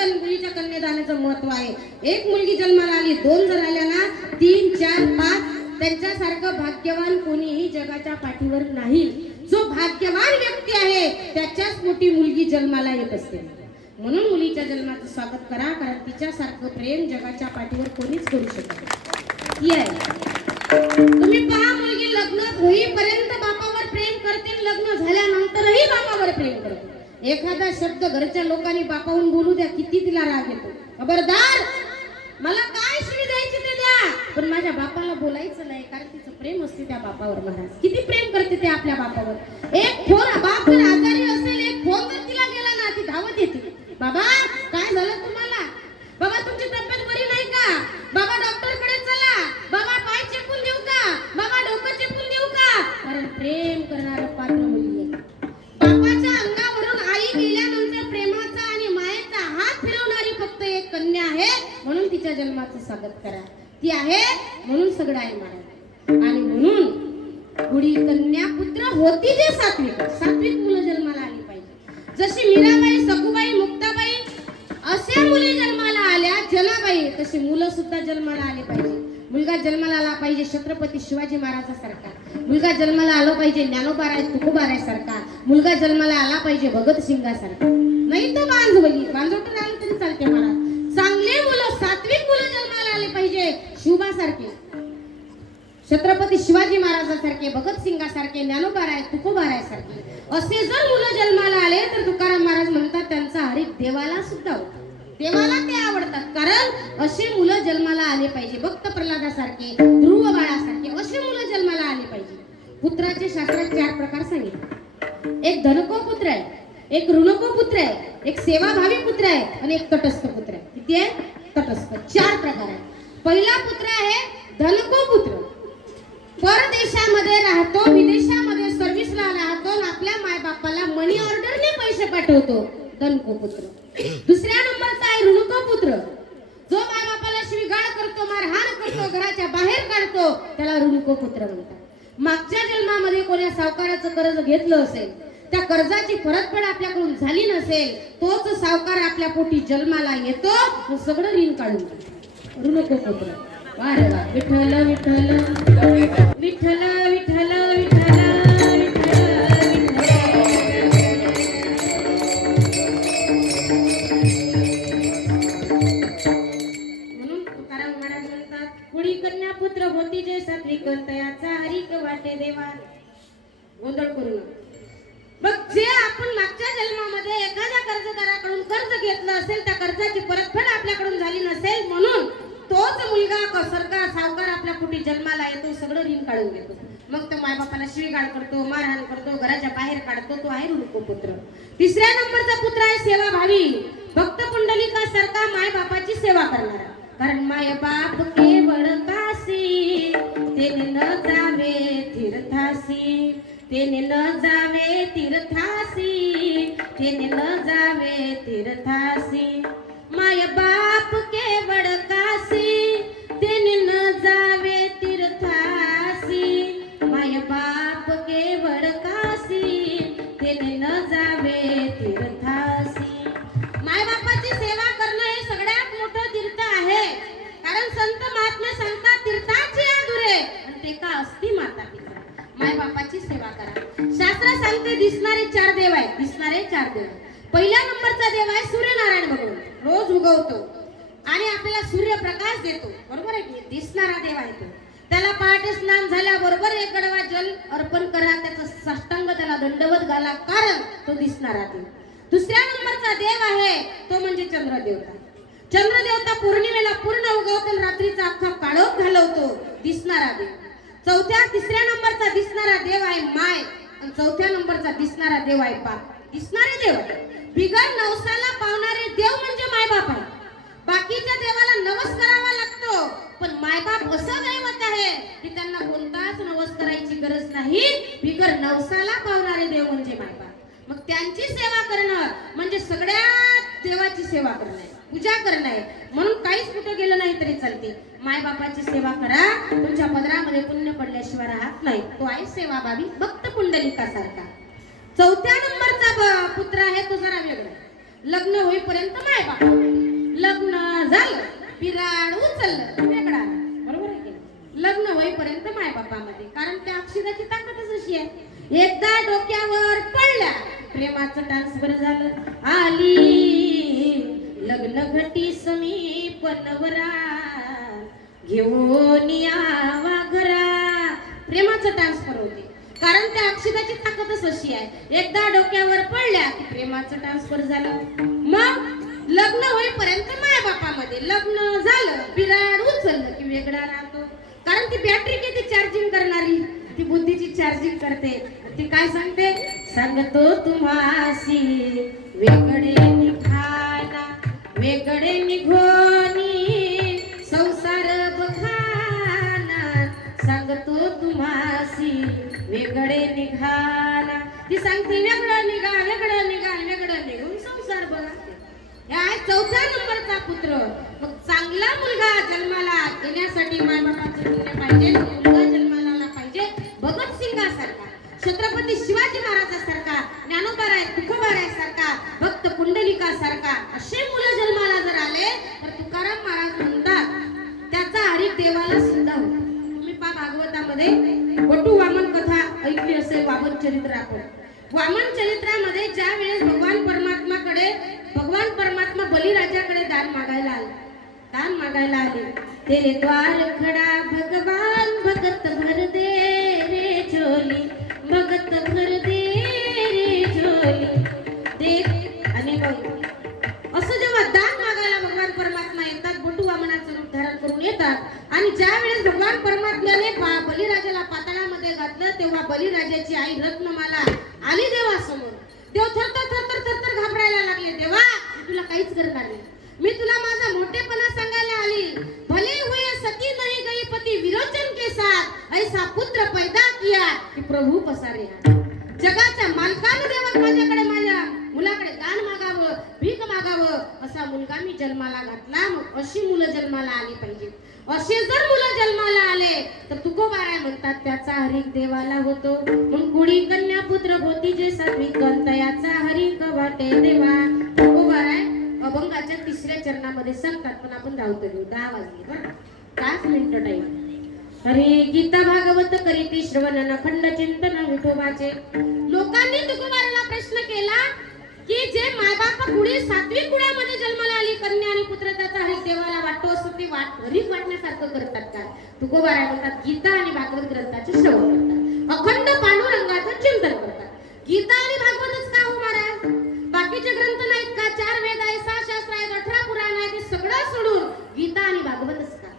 कन्यादानाचं महत्व आहे. एक मुलगी जन्माला आली, 2 जर आल्या ना, 3, 4, 5 त्यांच्यासारखं भाग्यवान कोणीही जगाच्या पाठीवर नाही. जो भाग्यवान व्यक्ती आहे त्याच्याच मोठी मुलगी जन्माला येत असते. म्हणून मुलीच्या जन्माचं स्वागत करा, कारण तिच्यासारखं प्रेम जगाच्या पाठीवर कोणीच करू शकत नाही. तुम्ही पहा, मुलगी लग्न होईपर्यंत बापावर प्रेम करते, लग्न झाल्यानंतरही बापावर प्रेम करते. एखादा शब्द घरच्या लोकांनी बापाहून बोलू द्या, किती तिला राग येतो. खबरदार, मला काय शिवी द्यायची ते द्या, पण माझ्या बापाला बोलायचं नाही, कारण तिचं प्रेम असते त्या बापावर. महाराज किती प्रेम करते ते आपल्या बापावर. एक फोन बाप जर आजारी असेल, एक फोन जर तिला गेला ना, ती धावत येते. बाबा काय झालं तुम्हाला? बाबा तुमची तब्येत बरी नाही का? बाबा डॉक्टरकडे चला. बाबा पाय चेपून देऊ का? बाबा डोकं चेपून देऊ का? कारण प्रेम करणारं पात्र मुलगी आहे. बापाच्या अंगावरून आई गेल्यानंतर प्रेमाचा आणि मायेचा हात फिरवणारी फक्त एक कन्या आहे. म्हणून तिच्या जन्माचं स्वागत करा. ती आहे म्हणून सगळं आहे महाराज. आणि म्हणून पुढी कन्या पुत्र होती जे सात्विक मुलं जन्माला आली पाहिजे. जशी मीराबाई, सखुबाई, मुक्ताबाई अशा मुली जन्माला आल्या, जनाबाई, तशी मुलं सुद्धा जन्माला आले पाहिजे. मुलगा जन्माला आला पाहिजे छत्रपती शिवाजी महाराजांसारखा. मुलगा जन्माला आला पाहिजे ज्ञानोबाराय तुकोबाराय सारखा. मुलगा जन्माला आला पाहिजे भगतसिंगासारखा. नाही तर बांजोटर आलं तरी चालते महाराज. चांगले मुलं, सात्विक मुलं जन्माला आले पाहिजे. शिवबासारखे, छत्रपती शिवाजी महाराजांसारखे, भगतसिंगासारखे, ज्ञानोबाराय तुकोबाराय सारखे असे जर मुलं जन्माला आले तर तुकाराम महाराज म्हणतात त्यांचा हरिक देवाला सुद्धा होता. देवाला ते आवडतात, कारण असे मुलं जन्माला आले पाहिजे. भक्त प्रल्हादासारखे, ध्रुव बाळासारखे असे मुलं जन्माला आले पाहिजे. पुत्राचे शास्त्रात 4 प्रकार सांगितले. एक धनको पुत्र आहे, एक ऋणको पुत्र आहे, एक सेवाभावी पुत्र आहे आणि एक तटस्थ पुत्र आहे. किती आहे? तटस्थ. 4 प्रकार आहे. पहिला पुत्र आहे धनको पुत्र. परदेशामध्ये राहतो, विदेशामध्ये सर्व्हिसला राहतो, आपल्या मायबापाला मनी ऑर्डरने पैसे पाठवतो, धनको पुत्र. दुसऱ्या नंबरचा आहे ऋणको पुत्र. जो मायबापाला शिवीगाळ करतो, मारहाण करतो, घराच्या बाहेर काढतो, त्याला ऋणको पुत्र म्हणतात. मागच्या जन्मामध्ये कोण्या सावकाराचं कर्ज घेतलं असेल, त्या कर्जाची परतफेड आपल्याकडून झाली नसेल, तोच सावकार आपल्या पोटी जन्माला येतो, सगळं ऋण काढून टाकतो. ऋणको पुत्र. वारे वा. विठ्ठल विठ्ठल विठ्ठल विठ्ठल विठ्ठल विठ्ठल. म्हणून तुकाराम महाराज म्हणतात, कुडी कन्या पुत्र होती जे सात्विक, तयाचा हरिक वाटे देवा. गोंधळ करू नका. मग जे आपण मागच्या जन्मामध्ये एखाद्या कर्जदाराकडून कर्ज घेतलं असेल, त्या कर्जाची परतफेड आपल्याकडून झाली नसेल, म्हणून तोच मुलगा सावकार आपल्या पोटी जन्माला येतो, सगळं ऋण काढून घेतो. मग तो मायबापाला शिवीगाळ करतो, मारहाण करतो, घराच्या बाहेर काढतो, तो आहे ऋणको पुत्र. तिसऱ्या नंबरचा पुत्र आहे सेवाभावी. भक्त पुंडलिकासारखा मायबापाची सेवा करणारा. कारण मायबाप केवळ काशी, तेने न जावे तीर्थासी, तेने न जावे तीर्थासी, तेने न जावे तीर्थासी. मायबाप केवळ काशी, तेने न जावे तीर्थासी. मायबाप केवळ काशी, तेने न जावे तीर्थासी. मायबापाची सेवा करणं हे सगळ्यात मोठं तीर्थ आहे. कारण संत महात्मे सांगतात, तीर्थाची आदुरे आणि ते का असती माता पिता. मायबापाची सेवा करा. शास्त्र सांगते दिसणारे 4 देव आहेत. दिसणारे 4 देव. पहिल्या नंबरचा देव आहे सूर्यनारायण भगवान. रोज उगवतो आणि आपल्याला सूर्यप्रकाश देतो, बरोबर आहे की? दिसणारा देव आहे तो. त्याला पहाटे स्नान झाल्याबरोबर 1 गडवा जल अर्पण करा, त्याचा साष्टांग त्याला दंडवत घाला, कारण तो दिसणारा देव. दुसऱ्या नंबरचा देव आहे तो म्हणजे चंद्रदेवता. चंद्रदेवता पौर्णिमेला पूर्ण उगवतो आणि रात्रीचा अख्खा काळोख घालवतो, दिसणारा देव. तिसऱ्या नंबरचा दिसणारा देव आहे माय आणि 4थ्या नंबरचा दिसणारा देव आहे बाप. दिसणारे देव बिगर नवसाला पावणारे देव म्हणजे मायबाप आहे. बाकीच्या देवाला नवस करावा लागतो, पण मायबाप असं दैवत आहे की त्यांना कोणताच नवस करायची गरज नाही. बिगर नवसाला पावणारे देव म्हणजे मायबाप. मग त्यांची सेवा करणं म्हणजे सगळ्यात देवाची मायबापाची सेवा करणं आहे, पूजा करणं आहे. म्हणून काहीच कुठं गेलं नाही तरी चालते. मायबापाची सेवा करा, तुमच्या पदरामध्ये पुण्य पडल्याशिवाय राहत नाही. तो आहे सेवाभावी भक्त पुंडलिकासारखा. चौथ्या नंबरचा पुत्र आहे तो जरा वेगळा. लग्न होईपर्यंत मायबाप, लग्न झालं पिराड उचललं वेगळा. बरोबर आहे की? लग्न होईपर्यंत मायबापामध्ये, कारण त्या अक्षराची ताकदच अशी आहे. एकदा डोक्यावर पडल्या प्रेमाचं ट्रान्सफर झालं. आली लग्न घटी समीप नवरा घेऊन यावा घरा. प्रेमाचं ट्रान्सफर होते, कारण त्या अक्षराची ताकदच अशी आहे. एकदा डोक्यावर पडल्या की प्रेमाचं ट्रान्सफर झालं. मग लग्न होईपर्यंत मायबापामध्ये, लग्न झालं पिराड उचललं की वेगळा राहतो. कारण ती बॅटरी किती चार्जिंग करणारी, ती बुद्धीची चार्जिंग करते. ती काय सांगते? सांगतो तुम्हासी वेगळे निघाला, वेगळे निघोनी संसार बघाना. सांगतो तुम्हासी वेगळे निघाला. ती सांगते वेगळं निघा, वेगळं निघा, वेगळं निघून संसार बघा. या चौथ्या नंबरचा पुत्र. मग चांगला मुलगा जन्माला येण्यासाठी मायबापाचं पुण्य पाहिजे. मुलगा जन्माला आला पाहिजे भगत सिंगासारखा, छत्रपती शिवाजी महाराजासारखा, ज्ञानोबाराय तुकोबाराय सारखा, भक्त पुंडलिकासारखा. असे मुलं जन्माला जर आले तर तुकाराम महाराज म्हणतात त्याचा हरिक देवाला सुद्धा होतो. तुम्ही पा भागवतामध्ये वटू वामन कथा ऐकली असेल. वामन चरित्र आपण वामन चरित्रामध्ये ज्या वेळेस भगवान परमात्मा बलिराजाकडे दान मागायला आले. तेरे द्वार खडा भगवान भगत भर दे रे झोली, भगत भर दे रे झोली. देख आणि असं जेव्हा दान मागायला भगवान परमात्मा येतात, बटू वामनाचं रूप धारण करून येतात. आणि ज्या वेळेस भगवान परमात्म्याने बलिराजाला पाताळामध्ये घातलं, तेव्हा बलिराजाची आई रत्नमाला आली देवासमोर. देव थरथर घाबरायला लागले. देवा मी तुला काहीच करणार नाही, मी तुला माझा मोठेपणा सांगायला आली. भले हुए सती नहीं गई पति विरोचन के साथ, ऐसा पुत्र पैदा किया कि प्रभु पसारे. जगाच्या मालकाने देवा माझ्याकडे, माझ्या मुलाकडे दान मागावं, भीक मागावं असा मुलगा मी जन्माला घातला. मग अशी मुलं जन्माला आली पाहिजे. असे जर मुलं जन्माला आले तर तुकोबाराय म्हणतात त्याचा हरिक देवाला होतो. मग कुडी कन्या पुत्र होती जे सात्विक तयाचा हरिक वाटे देवा. तुकोबाराय अभंगाच्या 3ऱ्या चरणामध्ये सांगतात, पण आपण धावतो 10 वाजले बरं, 5 मिनिटं टाइम. हरे गीता भागवत करीती श्रवण अखंड चिंतन विठोबाचे. लोकांनी तुकोबाराला प्रश्न केला की जे मायबाप कुडी सात्विक कुळामध्ये जन्माला आली कन्या आणि पुत्र त्याचा हरिक देवाला वाटतो असं ते हरिक वाटण्यासारखं करतात का? तुकोबाराय म्हणतात गीता आणि भागवत ग्रंथाचे श्रवण करतात, अखंड पांडुरंगाचं चिंतन करतात. गीता आणि भागवतच का हो महाराज? बाकीचे ग्रंथ नाहीत का? 4 वेद आहे, 6 शास्त्र आहेत, 18 पुराण आहे, ते सगळं सोडून गीता आणि भागवतच का?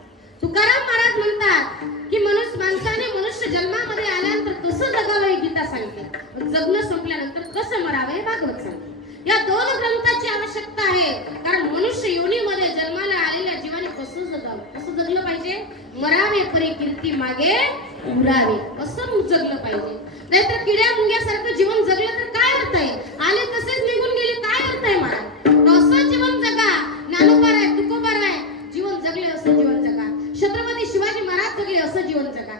तुकाराम महाराज म्हणतात की माणसाने मनुष्य जन्मामध्ये आल्यानंतर कसं जगावं हे गीता सांगते, जगणं संपल्यानंतर कसं मरावं हे भागवत सांगते. या 2 ग्रंथाची आवश्यकता आहे, कारण मनुष्य योनीमध्ये जन्माला आलेल्या जीवाने कसं जगावं, कसं जगलं पाहिजे. मरावे परी कीर्ती मागे उरावे असं जगलं पाहिजे. नाहीतर किड्या मुंग्यासारखं जीवन जगलं तर काय अर्थ आहे? आले तसेच निघून गेले, काय अर्थ आहे महाराज? असं जीवन जगा. ज्ञानोबाराय तुकोबाराय जीवन जगले असं जीवन जगा. छत्रपती शिवाजी महाराज जगले असं जीवन जगा.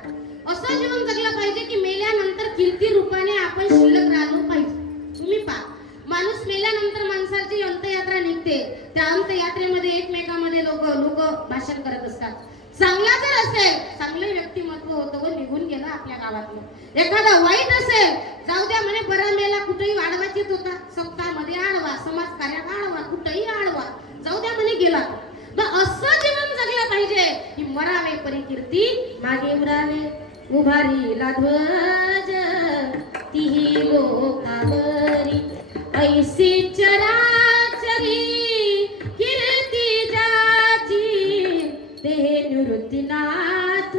असं जीवन जगलं पाहिजे की मेल्यानंतर कीर्ती रूपाने आपण शिल्लक राहिलो पाहिजे. तुम्ही पहा, माणूस मेल्यानंतर माणसाची अंत्ययात्रा निघते. त्या अंत्ययात्रेमध्ये एकमेकांमध्ये लोक भाषण करत असतात. चांगला जर असेल, चांगले व्यक्तिमत्व होतं व निघून गेलं आपल्या गावातलं. एखादा वाईट असेल, जाऊ द्या म्हणे बरा मेला, कुठेही आडवाचीत होता, सप्ताहामध्ये आडवा, समाज कार्यात आडवा, कुठेही आडवा, जाऊ द्या म्हणे गेला. मग असं जीवन जगलं पाहिजे की मरावे परी कीर्ती मागे उरावे. उभारीला ध्वज तिही लोकावरी, ऐसी चराचरी कीर्ती जाची, ते निवृत्तीनाथ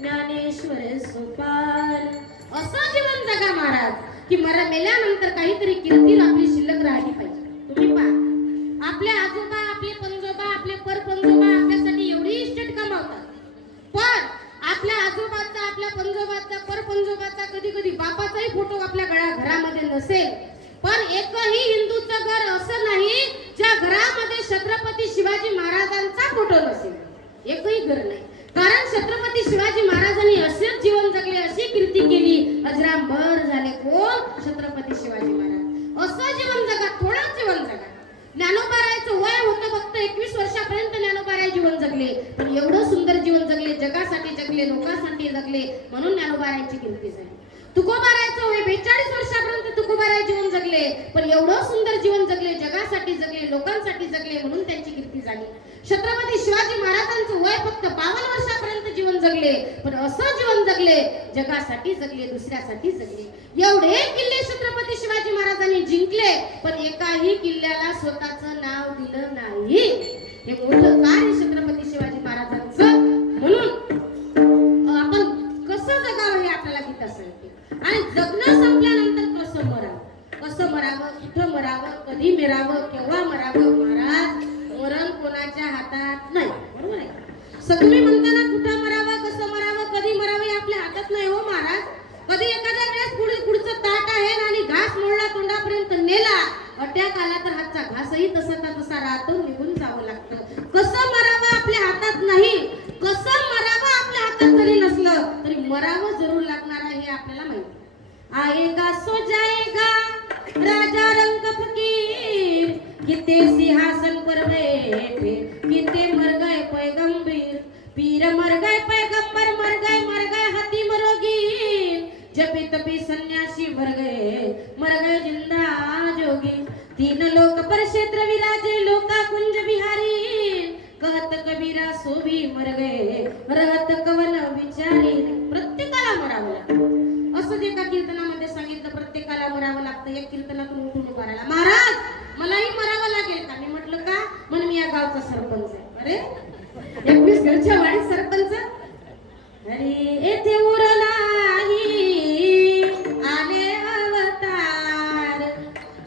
ज्ञानेश्वर सोपान. असं जीवन जगा महाराज की मेल्यानंतर काहीतरी कीर्ती आपली शिल्लक राहिली पाहिजे. तुम्ही पहा, आपले आजोबा, आपले पंजोबा, आपले परपंजोबा आपल्यासाठी एवढी इस्टेट कमावतात, पण आपल्या आजोबाचा, आपल्या पंजोबाचा, परपंजोबाचा, कधी कधी बापाचाही फोटो आपल्या घरामध्ये नसेल. पण एकही हिंदूचं घर असं नाही ज्या जगले, पण एवढं सुंदर जीवन जगले, जगासाठी जगले, लोकांसाठी जगले, म्हणून ज्ञानोबारायांची कीर्ती झाली. तुकोबारायचं वय 42 वर्षापर्यंत तुकोबाराय जीवन जगले, पण एवढं सुंदर जीवन जगले, जगासाठी जगले, लोकांसाठी जगले, म्हणून त्यांची कीर्ती झाली. छत्रपती शिवाजी महाराजांचं वय फक्त 52 वर्षापर्यंत जीवन जगले, पण असं जीवन जगले, जगासाठी जगले, दुसऱ्यासाठी जगले. एवढे किल्ले छत्रपती शिवाजी महाराजांनी जिंकले, पण एकाही किल्ल्याला स्वतःचं नाव दिलं नाही. हे मोठं कार्य छत्रपती शिवाजी महाराजांचं. म्हणून आपण कसं जगावं हे आपल्याला गीता सांगते. आणि जगणं संपल्यानंतर कसं मरावं, कुठं मरावं, कधी मरावं, केव्हा मरावं. महाराज, मरण कोणाच्या हातात नाही, बरोबर आहे. तुम्ही म्हणताना कुठं मरावं, कसं मरावं, कधी मरावं हे आपल्या हातात नाही हो महाराज. कधी एखाद्या वेळेस पुढचं ताट आहे आणि घास मोडला, तोंडापर्यंत नेला, अटॅक आला तर हातचा घासही तसा राहतो, निघून जावं लागतं. कसं मरावं आपल्या हातात नाही, कसं मरावं आपल्या हातात जरी नसलं तरी मरावं जरूर लागणार आहे हे आपल्याला माहिती. आएगा सो जाएगा राजा रंग फकीर, किते सिंहासन पर बैठे, किते मर गए पैगंबर, पीर मर गए पैगंबर, मर गए हाथी मरोगी, जपी तपी सन्यासी मर गए जिंदा जोगी, तीन लोक पर क्षेत्र विराजे, लोका कुंज बिहारी, कहत कबीरा सो भी मर गए, रहत कवन विचारी. प्रत्येकाला मरावं लागतं. असं जे एका कीर्तनामध्ये सांगितलं, प्रत्येकाला मरावं लागतं. एक कीर्तनातून उठून उभा राहिला, महाराज मलाही मरावं लागेल का? मी म्हटलं का? म्हणून मी या गावचा सरपंच आहे. अरे 21 घरच्या वाडी सरपंच. अरे येथे उर नाही आले अवतार,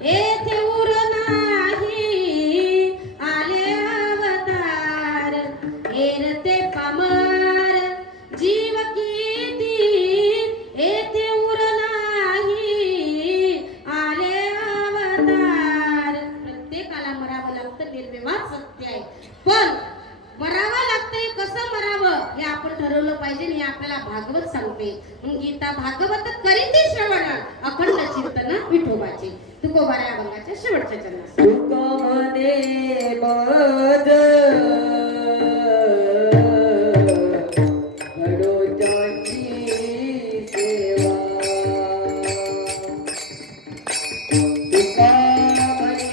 येथे उर नाही आले अवतार, एरते पामर जीव किती, येथे उर नाही आले अवतार. प्रत्येकाला मरावं लागतं, निर्विवाद सत्य आहे. पण मरावं लागतंय, कसं मरावं हे आपण ठरवलं पाहिजे. हे आपल्याला भागवत सांगते. म्हणून गीता भागवत करीते श्रवण, अखंड चिंतन विठोबाचे. तुकोबाराया अभंगाच्या शेवटच्या चरणात तुकोमने मद घडोत्याची सेवा, तुकोमने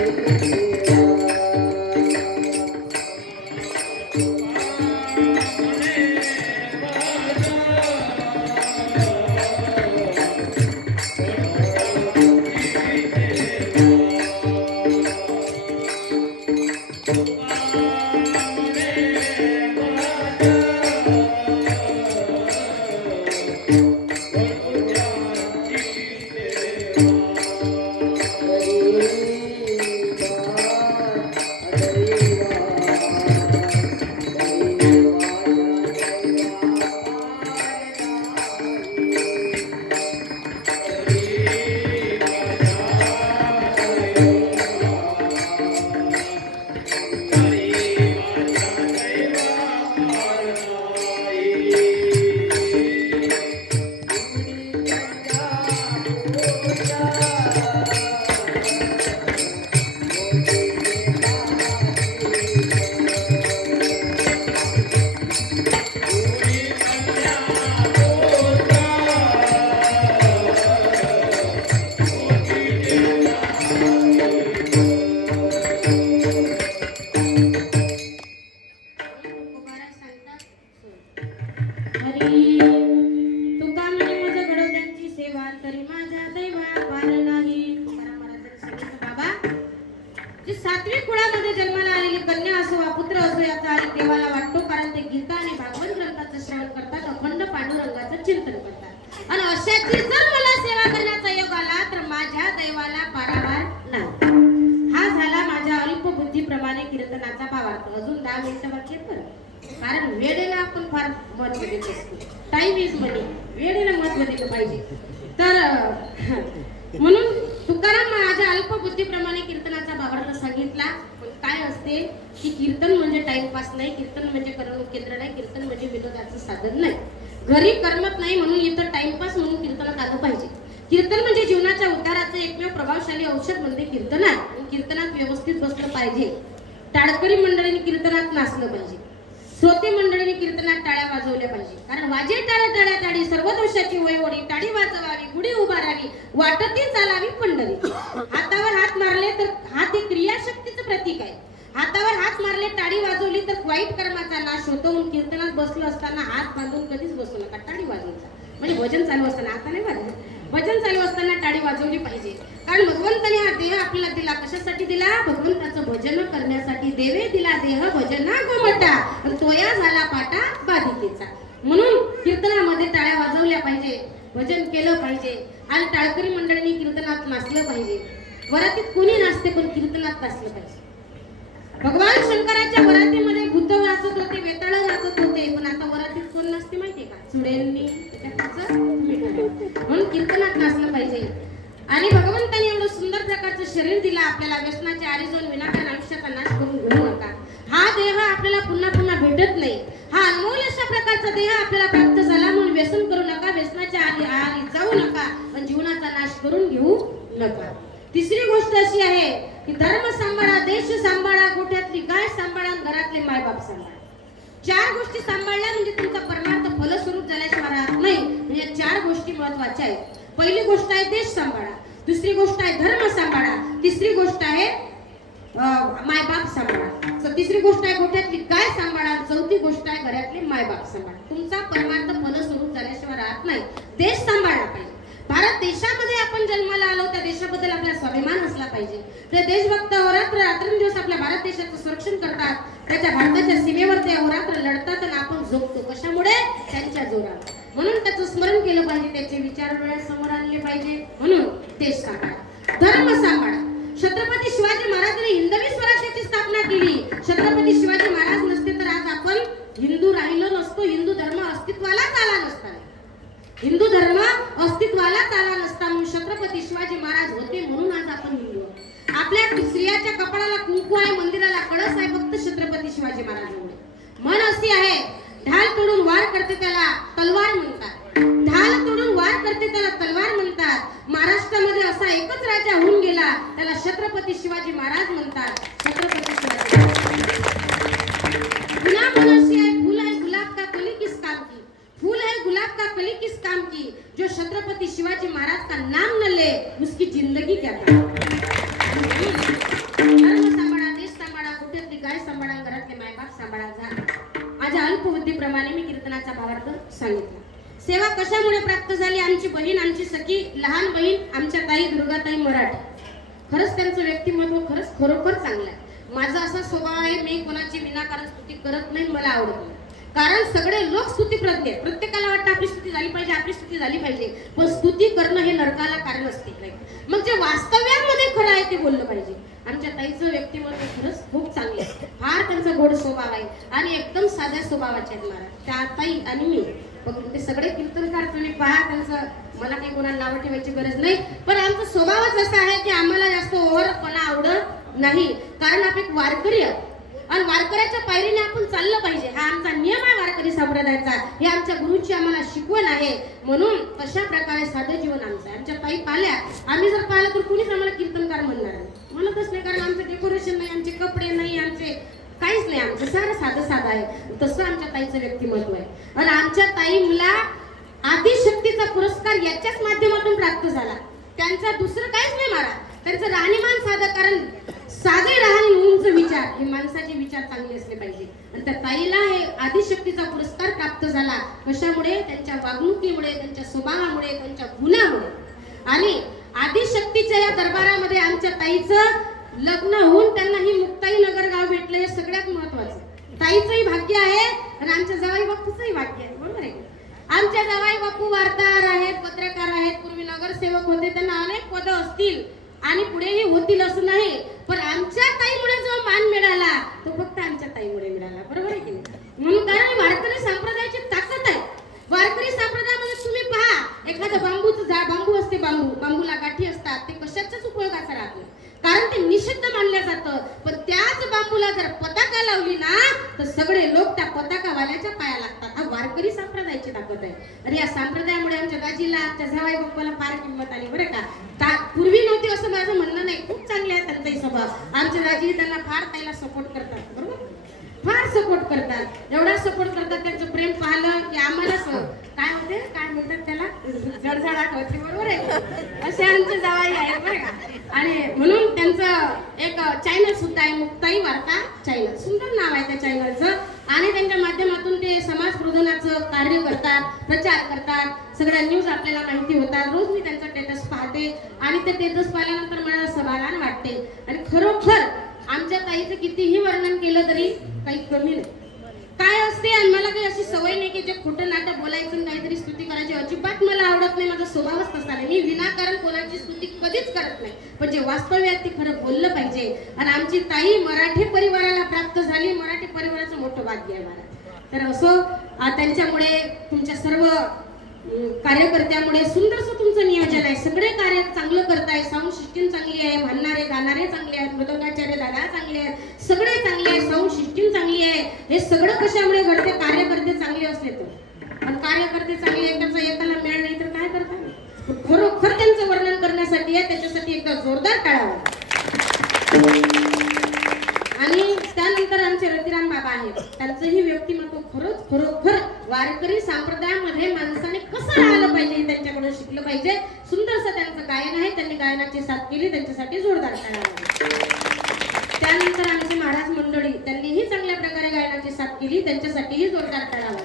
मद कारण वेळेला आपण फार महत्व देत असतो. टाइम इज मनी. वेळेला महत्व दिलं पाहिजे. तर म्हणून तुकाराम माझ्या अल्पबुद्धीप्रमाणे कीर्तनाचा भावार्थ सांगितला. पण काय असते की कीर्तन म्हणजे टाइमपास नाही, कीर्तन म्हणजे करमणूक केंद्र नाही, कीर्तन म्हणजे विनोदाचं साधन नाही. घरी करमत नाही म्हणून इथं टाइमपास म्हणून कीर्तनात आलं पाहिजे. कीर्तन म्हणजे जीवनाच्या उद्धाराचं एकमेव प्रभावशाली औषध म्हणजे कीर्तन आहे. कीर्तनात व्यवस्थित बसलं पाहिजे. टाळकरी मंडळींनी कीर्तनात नाचलं पाहिजे. श्रोते मंडळींनी कीर्तनात टाळ्या वाजवल्या पाहिजे. कारण वाजे टाळ्या टाळ्या टाळी सर्व दोषाची वयवडी टाळी वाजवावी गुढी उभारावी वाटती चालावी पंढरी. हातावर हात मारले तर हात ही क्रियाशक्तीचं प्रतीक आहे. हातावर हात मारले टाळी वाजवली तर वाईट कर्माचा नाश होतो. म्हणून कीर्तनात बसलो असताना हात बांधून कधीच बसू नका. टाळी वाजवायचा म्हणजे भजन चालू असताना, आता नाही वाजवायचं. भजन चालू असताना टाळी वाजवली पाहिजे. कारण भगवंताने हा देह आपल्याला दिला कशासाठी दिला? भगवंताचं भजन करण्यासाठी. देवे दिला देह भजना गोमटा तोया झाला पाटा बाधिकेचा. म्हणून कीर्तनामध्ये टाळ्या वाजवल्या पाहिजे, भजन केलं पाहिजे आणि टाळकरी मंडळींनी कीर्तनात नाचलं पाहिजे. वरातीत कोणी नाचते पण कीर्तनात नाचलं पाहिजे. भगवान शंकराच्या वरातीमध्ये भूत नाचत होते, वेताळ नाचत होते, पण आता वरातीत कोण नाचते माहितीये का? चुडेलनी म्हणून कीर्तनात नाचलं पाहिजे. आणि भगवंताने एवढं सुंदर प्रकारचं शरीर दिला आपल्याला. व्यसनाच्या आरी जाऊन विनाकारण आयुष्याचा नाश करून घेऊ नका. हा देह आपल्याला पुन्हा पुन्हा भेटत नाही. हा अनमोल अशा प्रकारचा देह आपल्याला प्राप्त झाला म्हणून व्यसन करू नका, व्यसनाच्या आरी जाऊ नका, पण जीवनाचा नाश करून घेऊ नका. तिसरी गोष्ट अशी आहे की धर्म सांभाळा, देश सांभाळा, गोठ्यातली गाय सांभाळा, घरातले मायबाप सांभाळा. चार गोष्टी सांभाळल्या म्हणजे तुमचा परमार्थ फलस्वरूप झाल्याशिवाय राहत नाही. म्हणजे चार गोष्टी महत्वाच्या आहेत. पहिली गोष्ट आहे देश सांभाळा, दुसरी गोष्ट आहे धर्म सांभाळा, तिसरी गोष्ट आहे मायबाप सांभाळा, तिसरी गोष्ट आहे गोठ्यातली गाय सांभाळा, चौथी गोष्ट आहे घरातले मायबाप सांभाळा. तुमचा परमार्थ फलस्वरूप झाल्याशिवाय राहत नाही. देश सांभाळला पाहिजे. भारत देशामध्ये आपण जन्माला आलो, त्या देशाबद्दल आपला स्वाभिमान असला पाहिजे. ते देशभक्त अहोरात्र रात्रंदिवस आपल्या भारत देशाचं संरक्षण करतात. त्याच्या भारताच्या सीमेवर ते अहोरात्र लढतात आणि आपण झोपतो. कशामुळे? त्यांच्या जोरावर. म्हणून त्याचं स्मरण केलं पाहिजे, त्याचे विचार डोळ्यासमोर आणले पाहिजे. म्हणून देश सांभाळा, धर्म सांभाळा. छत्रपती शिवाजी महाराजांनी हिंदवी स्वराज्याची स्थापना केली. छत्रपती शिवाजी महाराज नसते तर आज आपण हिंदू राहिलो नसतो. हिंदू धर्म अस्तित्वालाच आला नसता. हिंदू धर्म अस्तित्वालाच आला नसता. म्हणून छत्रपती शिवाजी महाराज होते म्हणून आज आपण हिंदू. आपल्या स्त्रियाच्या कपाळाला कुंकू आहे, मंदिराला कळस आहे, फक्त छत्रपती शिवाजी महाराजांमुळे. म्हण अशी आहे, ढाल तोडून वार करते त्याला तलवार म्हणतात. ढाल तोडून वार करते त्याला तलवार म्हणतात. महाराष्ट्रामध्ये असा एकच राजा होऊन गेला, त्याला छत्रपती शिवाजी महाराज म्हणतात. छत्रपती शिवाजी पुन्हा म्हण अशी आहे, फूल है गुलाब का कली किस काम की, फूल है गुलाब का कली किस काम की, जो छत्रपती शिवाजी महाराज का नाम न ले उसकी जिंदगी क्या था. धर्म सांभाळा, देश सांभाळा, कुठेतरी गाय सांभाळा, घरातले मायबाप सांभाळा. माझ्या अल्पबुद्धीप्रमाणे मी कीर्तनाचा भावार्थ सांगितला. सेवा कशामुळे प्राप्त झाली? आमची बहीण, आमची सखी लहान बहीण, आमच्या ताई दुर्गाताई मराठे. खरंच त्यांचं व्यक्तिमत्व खरंच खरोखर चांगलं आहे. माझा असा स्वभाव आहे, मी कोणाची विनाकारण स्तुती करत नाही, मला आवडत नाही. कारण सगळे लोक स्तुतीप्रज्ञ आहेत. प्रत्येकाला वाटतं आपली स्तुती झाली पाहिजे, आपली स्तुती झाली पाहिजे, पण स्तुती करणं हे नरकाला कारण असते. मग जे वास्तव्यामध्ये खरं आहे ते बोललं पाहिजे. आमच्या ताईचं व्यक्तिमत्व खरंच खूप चांगलं आहे. फार त्यांचा गोड स्वभाव आहे आणि एकदम साध्या स्वभावाचे आहेत महाराज. त्या ताई आणि मी ते सगळे कीर्तनकार तुम्ही पहा, त्यांचं मला काही कोणाला नावं ठेवायची गरज नाही, पण आमचा स्वभावच असा आहे की आम्हाला जास्त ओव्हरपणा आवडत नाही. कारण आपण एक वारकरी आहोत आणि वारकऱ्याच्या पायरीने आपण चाललं पाहिजे. हा आमचा नियम आहे वारकरी संप्रदायाचा. हे आमच्या गुरुची आम्हाला शिकवण आहे. म्हणून तशा प्रकारे साधं जीवन आमचं आहे. आमच्या ताई पाहिल्या, आम्ही जर पाहिलं तर कुणीच आम्हाला कीर्तनकार म्हणणार नाही, म्हणतच नाही. कारण आमचं डेकोरेशन नाही, आमचे कपडे नाही, आमचे काहीच नाही, आमचं सारं साधं साधं आहे. तसं आमच्या ताईचं व्यक्तिमत्व आहे. आणि आमच्या ताईला आदिशक्तीचा पुरस्कार याच्याच माध्यमातून प्राप्त झाला. त्यांचा दुसरं काहीच नाही महाराज. त्यांचं राहणीमान साधं, कारण साधे राहणी उंच विचार, हे माणसाचे विचार चांगले असले पाहिजे. आणि त्या ताईला हे आदिशक्तीचा पुरस्कार प्राप्त झाला. कशामुळे? त्यांच्या वागणुकीमुळे, त्यांच्या स्वभावामुळे, त्यांच्या गुणामुळे. आणि आदिशक्तीच्या या दरबारामध्ये आमच्या ताईचं लग्न होऊन त्यांना ही मुक्ताई नगर गाव भेटलं, हे सगळ्यात महत्वाचं. ताईचंही भाग्य आहे आणि आमच्या जावाई बापूचंही भाग्य आहे. बरोबर आहे. आमच्या जावाई बापू वार्ताहर आहेत, पत्रकार आहेत, पूर्वी नगरसेवक होते, त्यांना अनेक पदं असतील आणि पुढेही होतील असं नाही, पण आमच्या ताईमुळे जो मान मिळाला तो फक्त आमच्या ताईमुळे मिळाला. बरोबर आहे की नाही? म्हणून कारण वारकरी संप्रदायाची ताकद आहे. वारकरी संप्रदायामध्ये तुम्ही पहा, एखादं बांबूचं झाड, बांबू असते, बांबूला गाठी असतात, ते कशाच्याच उपयोगाचं राहत नाही, कारण ते निषिद्ध मानलं जातं. पण त्याच बांबूला जर पताका लावली ना तर सगळे लोक त्या पताकावाल्याच्या पाया लागतात. हा वारकरी संप्रदायाची ताकद. ताकद आहे. आणि या संप्रदायामुळे आमच्या दाजीला, आमच्या जावाई बाप्पाला फार किंमत आली बरं का. पूर्वी नव्हती असं माझं म्हणणं नाही, खूप चांगले आहे त्यांचाही स्वभाव. आमच्या दाजी त्यांना फार ताईला सपोर्ट करतात, बरोबर, फार सपोर्ट करतात. एवढा सपोर्ट करतात, त्यांचं प्रेम पाहिलं की आम्हाला काय होते, काय म्हणतात त्याला, जडझडाट होते, बरोबर आहे. असे आमचे जावाई आहेत बरं का. आणि म्हणून त्यांचं एक चॅनल सुद्धा आहे, मुक्ताई वार्ता चॅनल, सुंदर नाव आहे त्या चॅनलचं. आणि त्यांच्या माध्यमातून ते समाज प्रबोधनाचं कार्य करतात, प्रचार करतात, सगळ्या न्यूज आपल्याला माहिती होतात. रोज मी त्यांचा स्टेटस पाहते आणि ते स्टेटस पाहिल्यानंतर मला समाधान वाटते. आणि खरोखर आमच्या ताईचं कितीही वर्णन केलं तरी काही कमी नाही. काय असते, आणि मला काही अशी सवय नाही की जे खोटं नाटक बोलायचं काहीतरी स्तुती करायची, अजिबात मला आवडत नाही. माझा स्वभावच तसा नाही. मी विनाकारण कोणाची स्तुती कधीच करत नाही, पण जे वास्तव आहे ते खरं बोललं पाहिजे. आणि आमची ताई मराठी परिवाराला प्राप्त झाली, मराठी परिवाराचं मोठं भाग्य आहे मला. तर असो, त्यांच्यामुळे तुमच्या सर्व कार्यकर्त्यामुळे सुंदरसं तुमचं नियोजन आहे. सगळे कार्य चांगलं करताय. साऊंड सिस्टीम चांगली आहे, म्हणणारे गाणारे चांगले आहेत, मृदंगाचार्य दादा चांगले आहेत, सगळे चांगले आहे, साऊंड सिस्टीम चांगली आहे. हे सगळं कशामुळे घडते, कार्यकर्ते चांगले असले तर. पण कार्यकर्ते चांगले एकदाचा एकाला मिळालं नाही तर काय करतात. खरोखर त्यांचं वर्णन करण्यासाठी आहे, त्याच्यासाठी एकदा जोरदार टाळावा. आणि त्यानंतर आमचे रतिराम बाबा आहेत, त्यांचंही व्यक्तिमत्व खरंच खरोखर वारकरी संप्रदायामध्ये माणसाने कसं राहिलं पाहिजे त्यांच्याकडून शिकलं पाहिजे. सुंदरसं त्यांचं गायन आहे, त्यांनी गायनाची साथ केली, त्यांच्यासाठी जोरदार टाळावा. त्यानंतर आमचे महाराज मंडळी, त्यांनीही चांगल्या प्रकारे गायनाची साथ केली, त्यांच्यासाठीही जोरदार टाळावा.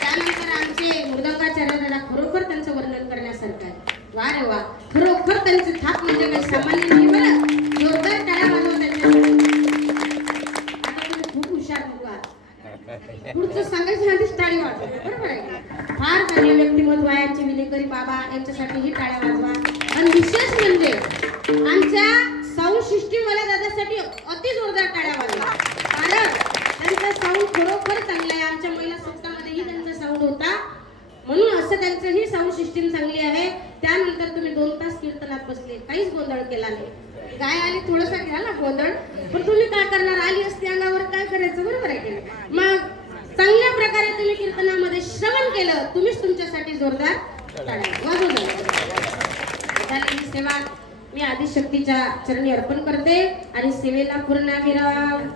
त्यानंतर आमचे मृदंगाचार्य दादा, खरोखर त्यांचं वर्णन करण्यासारखं आहे. वा रे वा, खरोखर त्यांची थाप म्हणजे काही सामान्य नाही बरं. जोरदार टाळा वाजवा त्यांच्यासाठी. खूप हुशार मुलगा, पुढचं सांगायचं आधीच टाळी वाजवा, बरोबर आहे. फार चांगले व्यक्तिमत्व आहे आमचे विनेकरी बाबा, यांच्यासाठीही टाळ्या वाजवा. आणि विशेष म्हणजे आमच्या साऊंड सिस्टीम वाल्या दादासाठी अति जोरदार टाळ्या वाजवा, कारण त्यांचा साऊंड खरोखर चांगला आहे. आमच्या महिला सप्ताहामध्येही त्यांचा साऊंड होता, म्हणून असं त्यांचंही साऊंड सिस्टीम चांगली आहे. त्यानंतर तुम्ही 2 तास कीर्तनात बसले, काहीच गोंधळ केला नाही. गाय आली थोडासा केला ना गोंधळ, पण तुम्ही काय करणार, आली असते अंगावर काय करायचं, बरोबर आहे की. मग चांगल्या प्रकारे तुम्ही कीर्तनामध्ये श्रवण केलं, तुम्हीच तुमच्यासाठी जोरदार टाळ्या वाजवा. ही सेवा मी आदिशक्तीच्या चरणी अर्पण करते आणि सेवेला पूर्णविराम.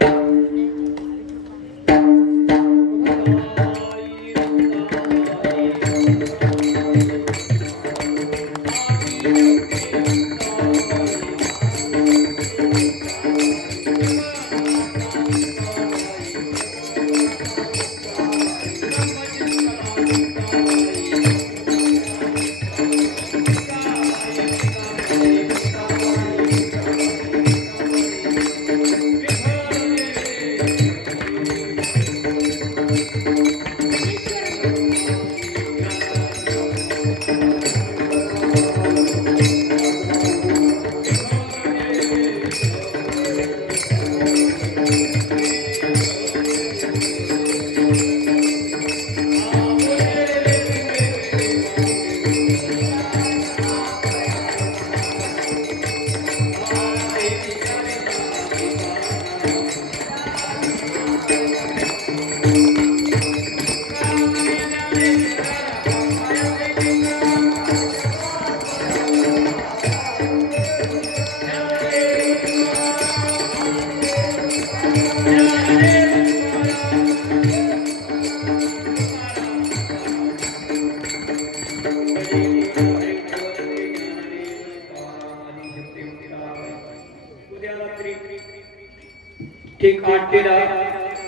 ठीक 8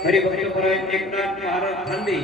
हरिभक्त एकनाथ महाराज खांदे